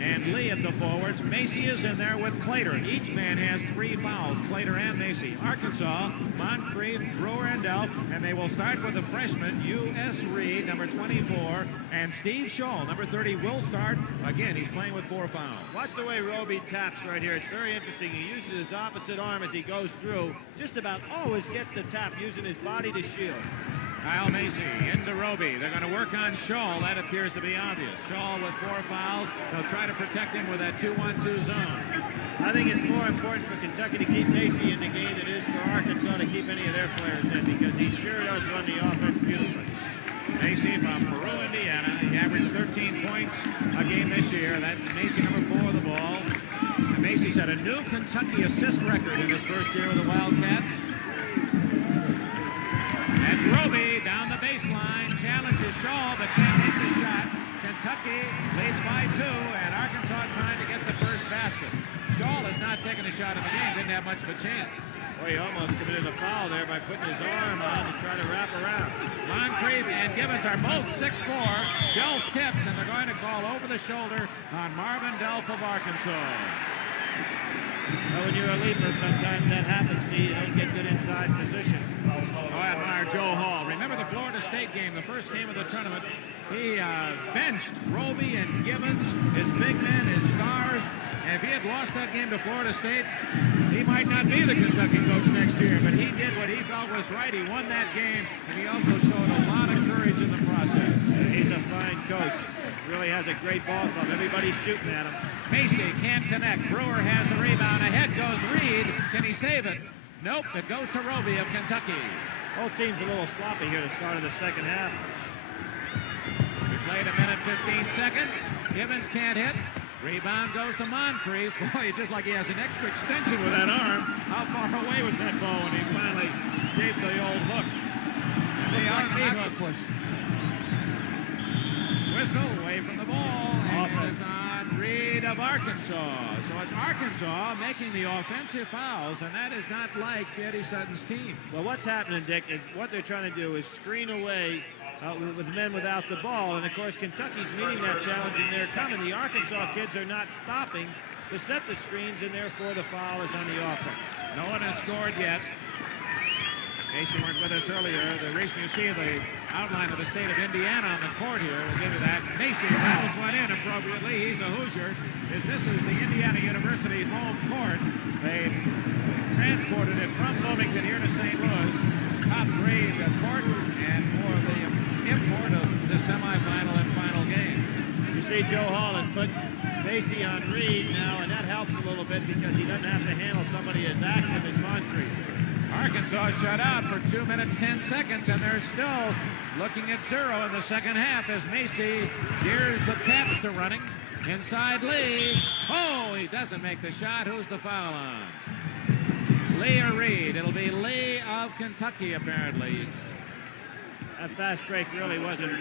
and Lee at the forwards. Macy is in there with Clater. Each man has 3 fouls, Clater and Macy. Arkansas, Moncrief, Brewer, and Delp, and they will start with the freshman, U.S. Reed, number 24, and Steve Shaw, number 30, will start. Again, he's playing with 4 fouls. Watch the way Roby taps right here. It's very interesting. He uses his opposite arm as he goes through. Just about always gets to tap using his body to shield. Kyle Macy into Roby. They're going to work on Shaw. That appears to be obvious. Shaw with 4 fouls. They'll try to protect him with that 2-1-2 zone. I think it's more important for Kentucky to keep Macy in the game than it is for Arkansas to keep any of their players in because he sure does run the offense beautifully. Macy from Peru, Indiana. He averaged 13 points a game this year. That's Macy, number 4 of the ball. And Macy's had a new Kentucky assist record in his first year with the Wildcats. That's Roby down the baseline, challenges Shaw, but can't make the shot. Kentucky leads by 2, and Arkansas trying to get the first basket. Shaw has not taken a shot in the game, didn't have much of a chance. Well, he almost committed a foul there by putting his arm on to try to wrap around. Moncrief and Givens are both 6'4". Delp tips, and they're going to call over the shoulder on Marvin Delp of Arkansas. Well, when you're a leaper, sometimes that happens to you. You don't get good inside position. Oh, I admire Joe Hall. Remember the Florida State game, the first game of the tournament. He benched Roby and Givens, his big men, his stars. And if he had lost that game to Florida State, he might not be the Kentucky coach next year. But he did what he felt was right. He won that game, and he also showed a lot of courage in the process. He's a fine coach. Really has a great ball club. Everybody's shooting at him. Macy can't connect. Brewer has the rebound. Ahead goes Reed. Can he save it? Nope. It goes to Roby of Kentucky. Both teams a little sloppy here to start of the second half. We played a minute 15 seconds. Givens can't hit. Rebound goes to Moncrief. Boy, just like he has an extra extension with that arm. How far away was that ball when he finally gave the old hook? And the octopus. Whistle away from the ball, and it is on Reed of Arkansas. So it's Arkansas making the offensive fouls, and that is not like Eddie Sutton's team. Well, what's happening, Dick, is what they're trying to do is screen away with men without the ball, and of course Kentucky's meeting that challenge, and they're coming. The Arkansas kids are not stopping to set the screens, and therefore the foul is on the offense. No one has scored yet. Macy weren't with us earlier. The reason you see the outline of the state of Indiana on the court here, we'll get to that. Macy rattles one in appropriately. He's a Hoosier. This is the Indiana University home court. They transported it from Bloomington here to St. Louis. Top grade court, and for the import of the semifinal and final games. You see Joe Hall has put Macy on Reed now, and that helps a little bit because he doesn't have to handle somebody as active as Moncrief. Arkansas shut out for 2 minutes, 10 seconds, and they're still looking at 0 in the second half as Macy gears the Cats to running. Inside Lee. Oh, he doesn't make the shot. Who's the foul on? Lee or Reed? It'll be Lee of Kentucky, apparently. That fast break really wasn't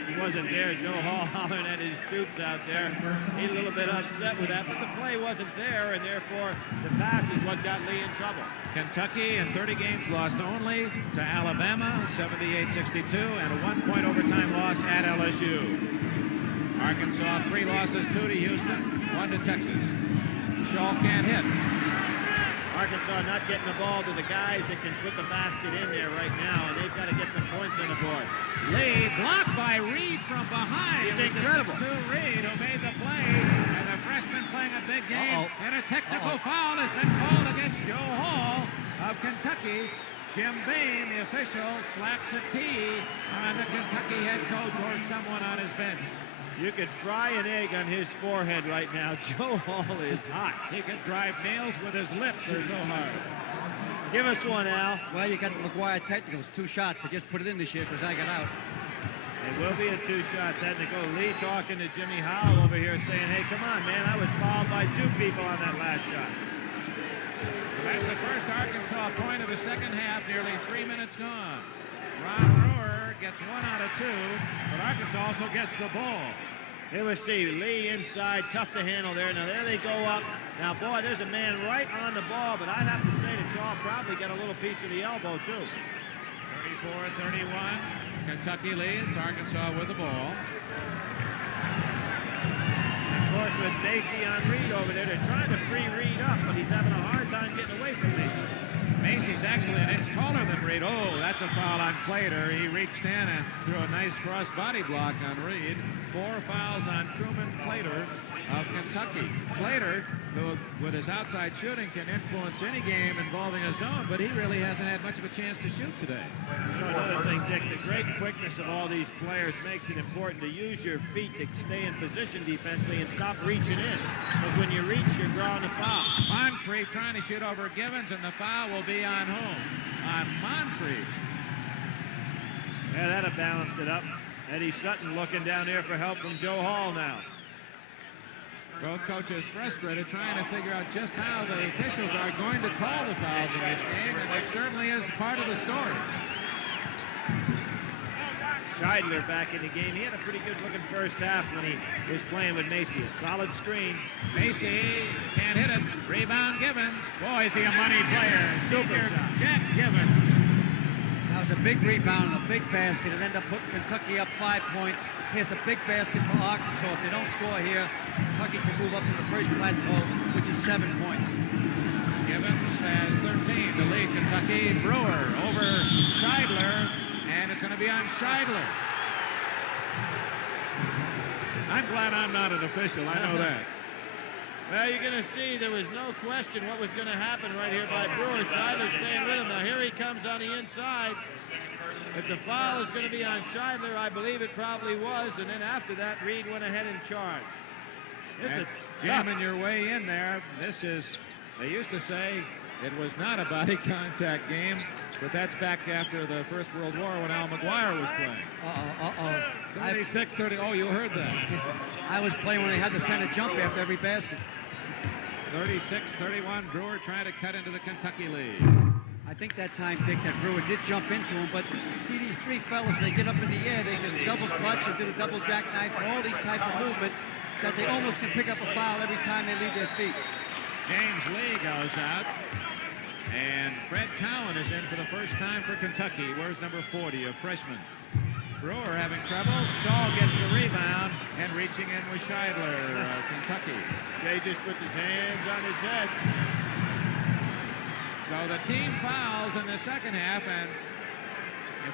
there. Joe Hall hollering at his troops out there. He's a little bit upset with that, but the play wasn't there, and therefore the pass is what got Lee in trouble. Kentucky in 30 games lost only to Alabama, 78-62, and a 1-point overtime loss at LSU. Arkansas 3 losses, 2 to Houston, 1 to Texas. Shaw can't hit. Arkansas not getting the ball to the guys that can put the basket in there right now, and they've got to get some points on the board. Lee blocked by Reed from behind. It's incredible. It was the 6'2" Reed who made the play, and the freshman playing a big game. And a technical foul has been called against Joe Hall of Kentucky. Jim Bain, the official, slaps a tee on the Kentucky head coach or someone on his bench. You could fry an egg on his forehead right now. Joe Hall is hot. He can drive nails with his lips. They're so hard. Give us one, Al. Well, you got the McGuire technicals, 2 shots. They just put it in this year because I got out. It will be a two-shot technical. Lee talking to Jimmy Howell over here saying, hey, come on, man, I was fouled by 2 people on that last shot. That's the first Arkansas point of the second half, nearly 3 minutes gone. Ron Brewer gets 1 out of 2, but Arkansas also gets the ball. Here we see Lee inside, tough to handle there. Now there they go up. Now, boy, there's a man right on the ball, but I'd have to say that Shaw probably got a little piece of the elbow, too. 34-31, Kentucky leads, Arkansas with the ball. Of course, with Macy on Reed over there, they're trying to free Reed up, but he's having a hard time getting away from Macy. Macy's actually an inch taller than Reed. Oh, that's a foul on Plater. He reached in and threw a nice cross body block on Reed. 4 fouls on Truman Plater of Kentucky. Plater, who with his outside shooting can influence any game involving a zone, but he really hasn't had much of a chance to shoot today. You know, another thing, Dick, the great quickness of all these players makes it important to use your feet to stay in position defensively and stop reaching in. Because when you reach, you're drawing a foul. Moncrief trying to shoot over Givens, and the foul will be on whom? On Moncrief. Yeah, that'll balance it up. Eddie Sutton looking down there for help from Joe Hall now. Both coaches frustrated trying to figure out just how the officials are going to call the fouls in this game, and it certainly is part of the story. Scheidler back in the game. He had a pretty good looking first half when he was playing with Macy. A solid screen. Macy can't hit it. Rebound Givens. Boy, is he a money player. Super Senior shot. Jack Givens. That was a big rebound and a big basket. It ended up putting Kentucky up 5 points. Here's a big basket for Arkansas. If they don't score here, Kentucky can move up to the first plateau, which is 7 points. Givens has 13 to lead Kentucky. Brewer over Scheidler, and it's going to be on Scheidler. I'm glad I'm not an official. I know that. Well, you're going to see there was no question what was going to happen right here by Brewer. Scheidler staying with him. Now here he comes on the inside. If the foul is going to be on Scheidler, I believe it probably was. And then after that, Reed went ahead and charged. Jamming your way in there. This is, they used to say it was not a body contact game, but that's back after the First World War when Al McGuire was playing. 36-30. Oh, you heard that. I was playing when they had the center jump after every basket. 36-31. Brewer trying to cut into the Kentucky lead. I think that time, Dick, that Brewer did jump into him, but see these 3 fellas, they get up in the air, they can double clutch and do the double jackknife and all these type of movements that they almost can pick up a foul every time they leave their feet. James Lee goes out, and Fred Cowan is in for the first time for Kentucky. Where's number 40, a freshman? Brewer having trouble. Shaw gets the rebound and reaching in with Scheidler, Kentucky. Jay just puts his hands on his head. So the team fouls in the second half, and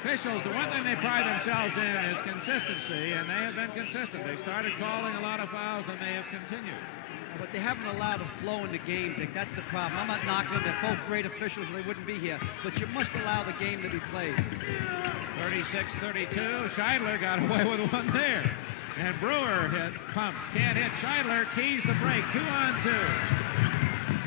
officials, the one thing they pride themselves in is consistency, and they have been consistent. They started calling a lot of fouls, and they have continued. But they haven't allowed a flow in the game, Dick. That's the problem. I'm not knocking them. They're both great officials, or they wouldn't be here. But you must allow the game to be played. 36-32. Scheidler got away with one there. And Brewer hit, pumps, can't hit. Scheidler keys the break. 2-on-2.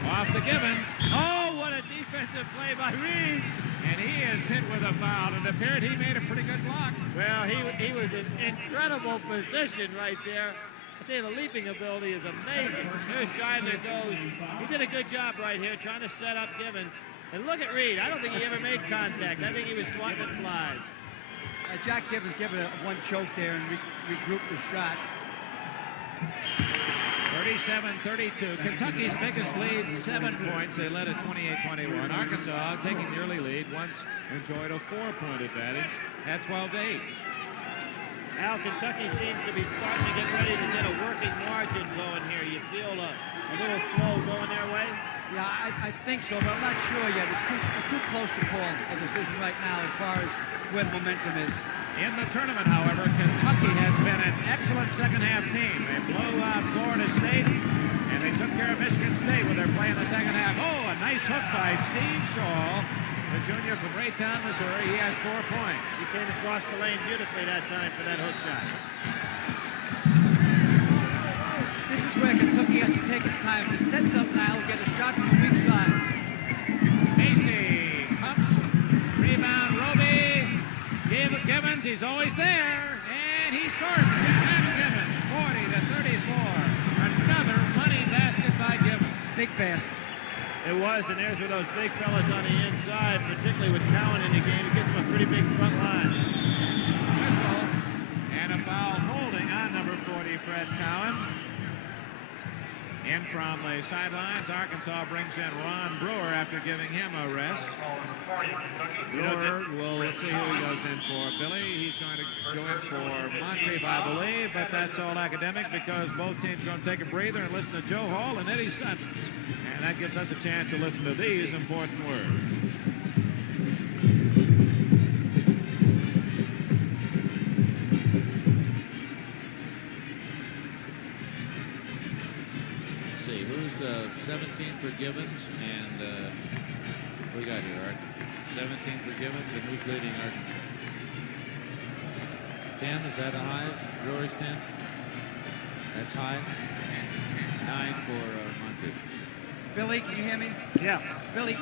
Off to Givens. Oh, what a defensive play by Reed. And he is hit with a foul. It appeared he made a pretty good block. Well, he was in incredible position right there. I tell you, the leaping ability is amazing. Here's Scheidler goes. He did a good job right here trying to set up Givens. And look at Reed. I don't think he ever made contact. I think he was swatting at flies. Jack Givens gave it one choke there and regrouped the shot. 37-32. Kentucky's biggest lead, 7 points. They led at 28-21. Arkansas, taking the early lead, once enjoyed a 4-point advantage at 12-8. Now Kentucky seems to be starting to get ready to get a working margin going here. You feel a little flow going their way? Yeah, I think so, but I'm not sure yet. It's too close to call a decision right now as far as where momentum is. In the tournament, however, Kentucky has been an excellent second-half team. They blew out Florida State, and they took care of Michigan State with their play in the second half. Oh, a nice hook by Steve Shaw, the junior from Raytown, Missouri. He has 4 points. He came across the lane beautifully that time for that hook shot. This is where Kentucky has to take its time. If it sets up now, get a shot from the weak side. Macy pumps, rebound, Roby. Givens, he's always there, And he scores. It's Matt Gibbons, 40-34. Another money basket by Gibbons. Big basket. It was, and there's where those big fellas on the inside, particularly with Cowan in the game, it gives them a pretty big front line. Whistle and a foul holding on number 40, Fred Cowan. In from the sidelines, Arkansas brings in Ron Brewer after giving him a rest. Brewer will, let's see who he goes in for. Billy, he's going to go in for Moncrief, I believe, but that's all academic because both teams are going to take a breather and listen to Joe Hall and Eddie Sutton. And that gives us a chance to listen to these important words. Let's see, who's 17 for Gibbons and what do we got here, Art? 17 for Gibbons, and who's leading Arkansas? 10, is that a high? Brewer's 10? That's high. 9 for Moncrief. Billy, can you hear me? Yeah. Billy,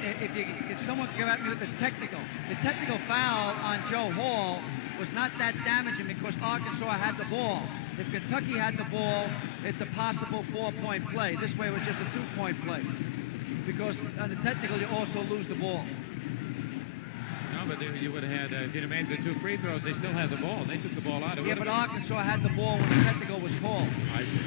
if someone could come at me with the technical foul on Joe Hall was not that damaging because Arkansas had the ball. If Kentucky had the ball, it's a possible 4-point play. This way it was just a 2-point play because on the technical you also lose the ball. No, but you would have had, if you'd have made the 2 free throws, they still had the ball. They took the ball out. Yeah, but Arkansas had the ball when the technical was called. I see.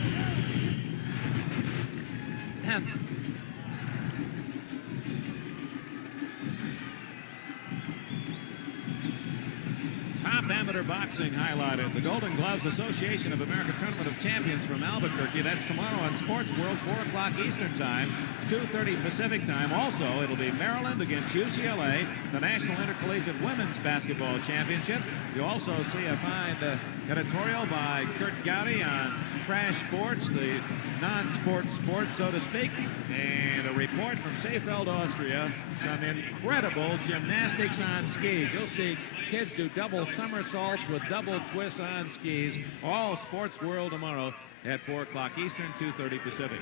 Top amateur boxing highlighted. The Golden Gloves Association of America Tournament of Champions from Albuquerque. That's tomorrow on Sports World, 4 o'clock Eastern Time, 2:30 Pacific Time. Also, it'll be Maryland against UCLA, the National Intercollegiate Women's Basketball Championship. You'll also see a fine editorial by Kurt Gowdy on trash sports, the non-sport sports, so to speak, and a report from Seefeld, Austria. Some incredible gymnastics on skis. You'll see kids do double somersaults with double twists on skis. All Sports World tomorrow at 4 o'clock Eastern, 2:30 Pacific.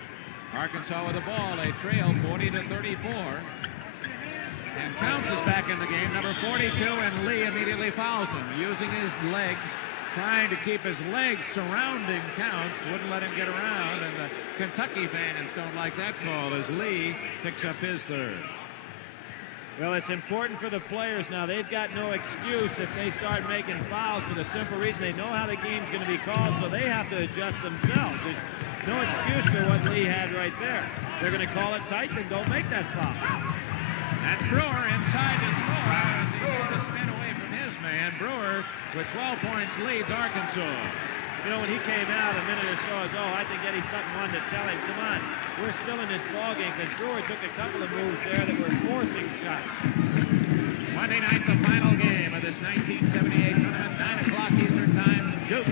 Arkansas with the ball, a trail 40-34. And Counts is back in the game, number 42, and Lee immediately fouls him, using his legs, trying to keep his legs surrounding Counts, wouldn't let him get around, and the Kentucky fans don't like that call as Lee picks up his third. Well, it's important for the players now. They've got no excuse if they start making fouls for the simple reason they know how the game's going to be called, so they have to adjust themselves. There's no excuse for what Lee had right there. They're going to call it tight, then don't make that foul. That's Brewer inside to score as he made a spin away from his man. Brewer with 12 points leads Arkansas. You know, when he came out a minute or so ago, I think Eddie Sutton wanted to tell him, come on, we're still in this ballgame, because Brewer took a couple of moves there that were forcing shots. Monday night, the final game of this 1978 tournament, 9 o'clock Eastern Time. Duke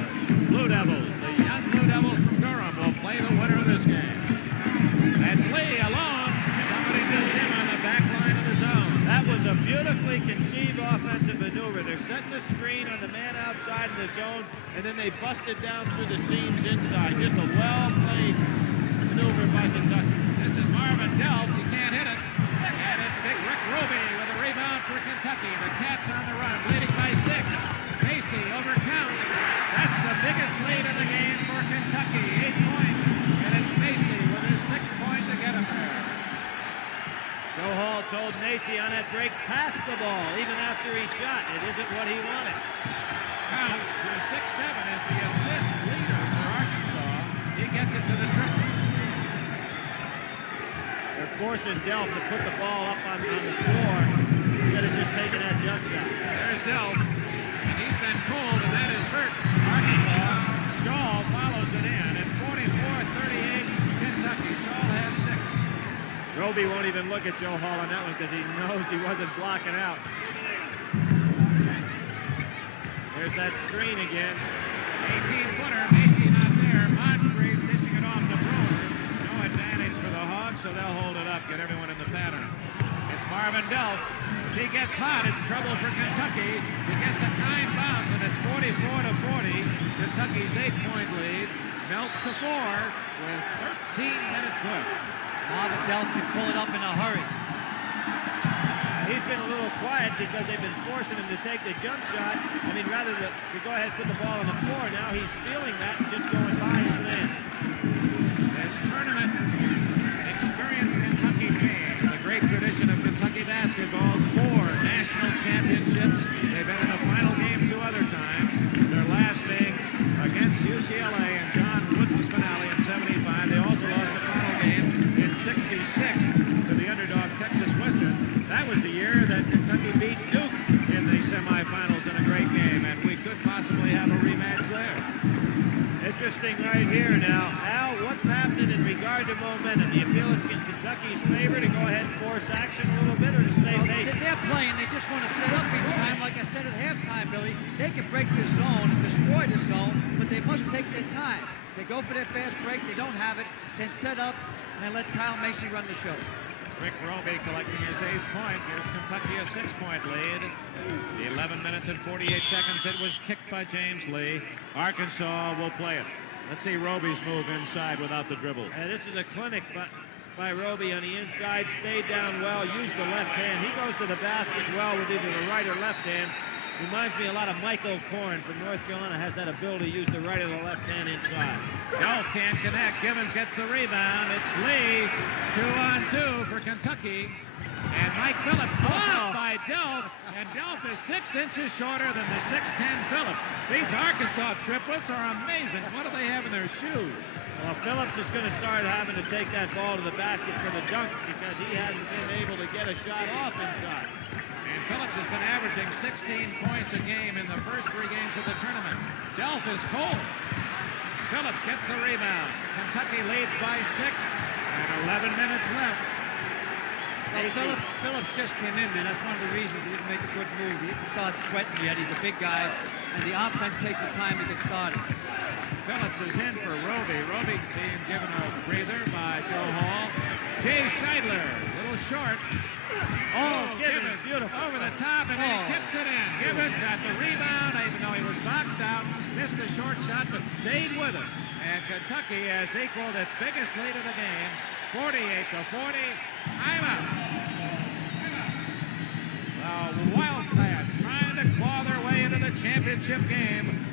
Blue Devils, the young Blue Devils from Durham, will play the winner of this game. That's Lee alone. Somebody missed him on the back line of the zone. That was a beautifully conceived offensive maneuver. They're setting the screen on the man outside in the zone, and then they busted down through the seams inside. Just a well-played maneuver by Kentucky. This is Marvin Delp. He can't hit it. And it's big Rick Roby with a rebound for Kentucky. The Cats on the run, leading by 6. Macy over Counts. That's the biggest lead in the game for Kentucky. 8 points. And it's Macy with his 6th point to get him there. Joe Hall told Macy on that break, pass the ball, even after he shot. It isn't what he wanted. Counts, who's 6'7", is the assist leader for Arkansas. He gets it to the triples. They're forcing Delp to put the ball up on the floor instead of just taking that jump shot. There's Delp, and he's been cold, and that has hurt Arkansas. Shaw follows it in. It's 44-38, Kentucky. Shaw has 6. Roby won't even look at Joe Hall on that one because he knows he wasn't blocking out. There's that screen again. 18-footer, Macy not there. Moncrief dishing it off to Brewer. No advantage for the Hogs, so they'll hold it up, get everyone in the pattern. It's Marvin Delp. If he gets hot, it's trouble for Kentucky. He gets a kind bounce, and it's 44-40. Kentucky's 8-point lead melts to 4 with 13 minutes left. Marvin Delp can pull it up in a hurry. He he's been a little quiet because they've been forcing him to take the jump shot. I mean, rather to go ahead and put the ball on the floor. Now he's feeling that and just going by his man. This tournament experienced Kentucky team, the great tradition of Kentucky basketball, 4 national championships. They've been in the final game 2 other times. Their last being against UCLA and John Wooden's finale in '75. They also lost the final game in '66 to the underdog Texas Western. That was the year that Kentucky beat Duke in the semifinals in a great game, and we could possibly have a rematch there. Interesting right here now. Al, what's happening in regard to momentum? Do you feel it's in Kentucky's favor to go ahead and force action a little bit, or to stay patient? They're playing. They just want to set up each time. Like I said at halftime, Billy, they can break this zone and destroy this zone, but they must take their time. They go for their fast break. They don't have it. Then set up and let Kyle Macy run the show. Rick Roby collecting his 8th point. Gives Kentucky a 6-point lead. 11 minutes and 48 seconds. It was kicked by James Lee. Arkansas will play it. Let's see Roby's move inside without the dribble. This is a clinic by Roby on the inside. Stayed down well, used the left hand. He goes to the basket well with either the right or left hand. Reminds me a lot of Michael Corrin from North Carolina. Has that ability to use the right or the left hand inside. Delf can't connect. Givens gets the rebound. It's Lee. 2-on-2 for Kentucky. And Mike Phillips blocked by Delf. And Delf is 6 inches shorter than the 6'10 Phillips. These Arkansas triplets are amazing. What do they have in their shoes? Well, Phillips is going to start having to take that ball to the basket for the dunk because he hasn't been able to get a shot off inside. And Phillips has been averaging 16 points a game in the first 3 games of the tournament. Delf is cold. Phillips gets the rebound. Kentucky leads by 6 and 11 minutes left. Well, Phillips just came in, man. That's one of the reasons he didn't make a good move. He didn't start sweating yet. He's a big guy, and the offense takes the time to get started. Phillips is in for Roby. Roby being given a breather by Joe Hall. Jay Scheidler, a little short. Oh, Givens, beautiful. Over the top, and then he tips it in. Givens got the rebound, even though he was boxed out. Missed a short shot, but stayed with it. And Kentucky has equaled its biggest lead of the game, 48-40. Timeout. The Wildcats trying to claw their way into the championship game.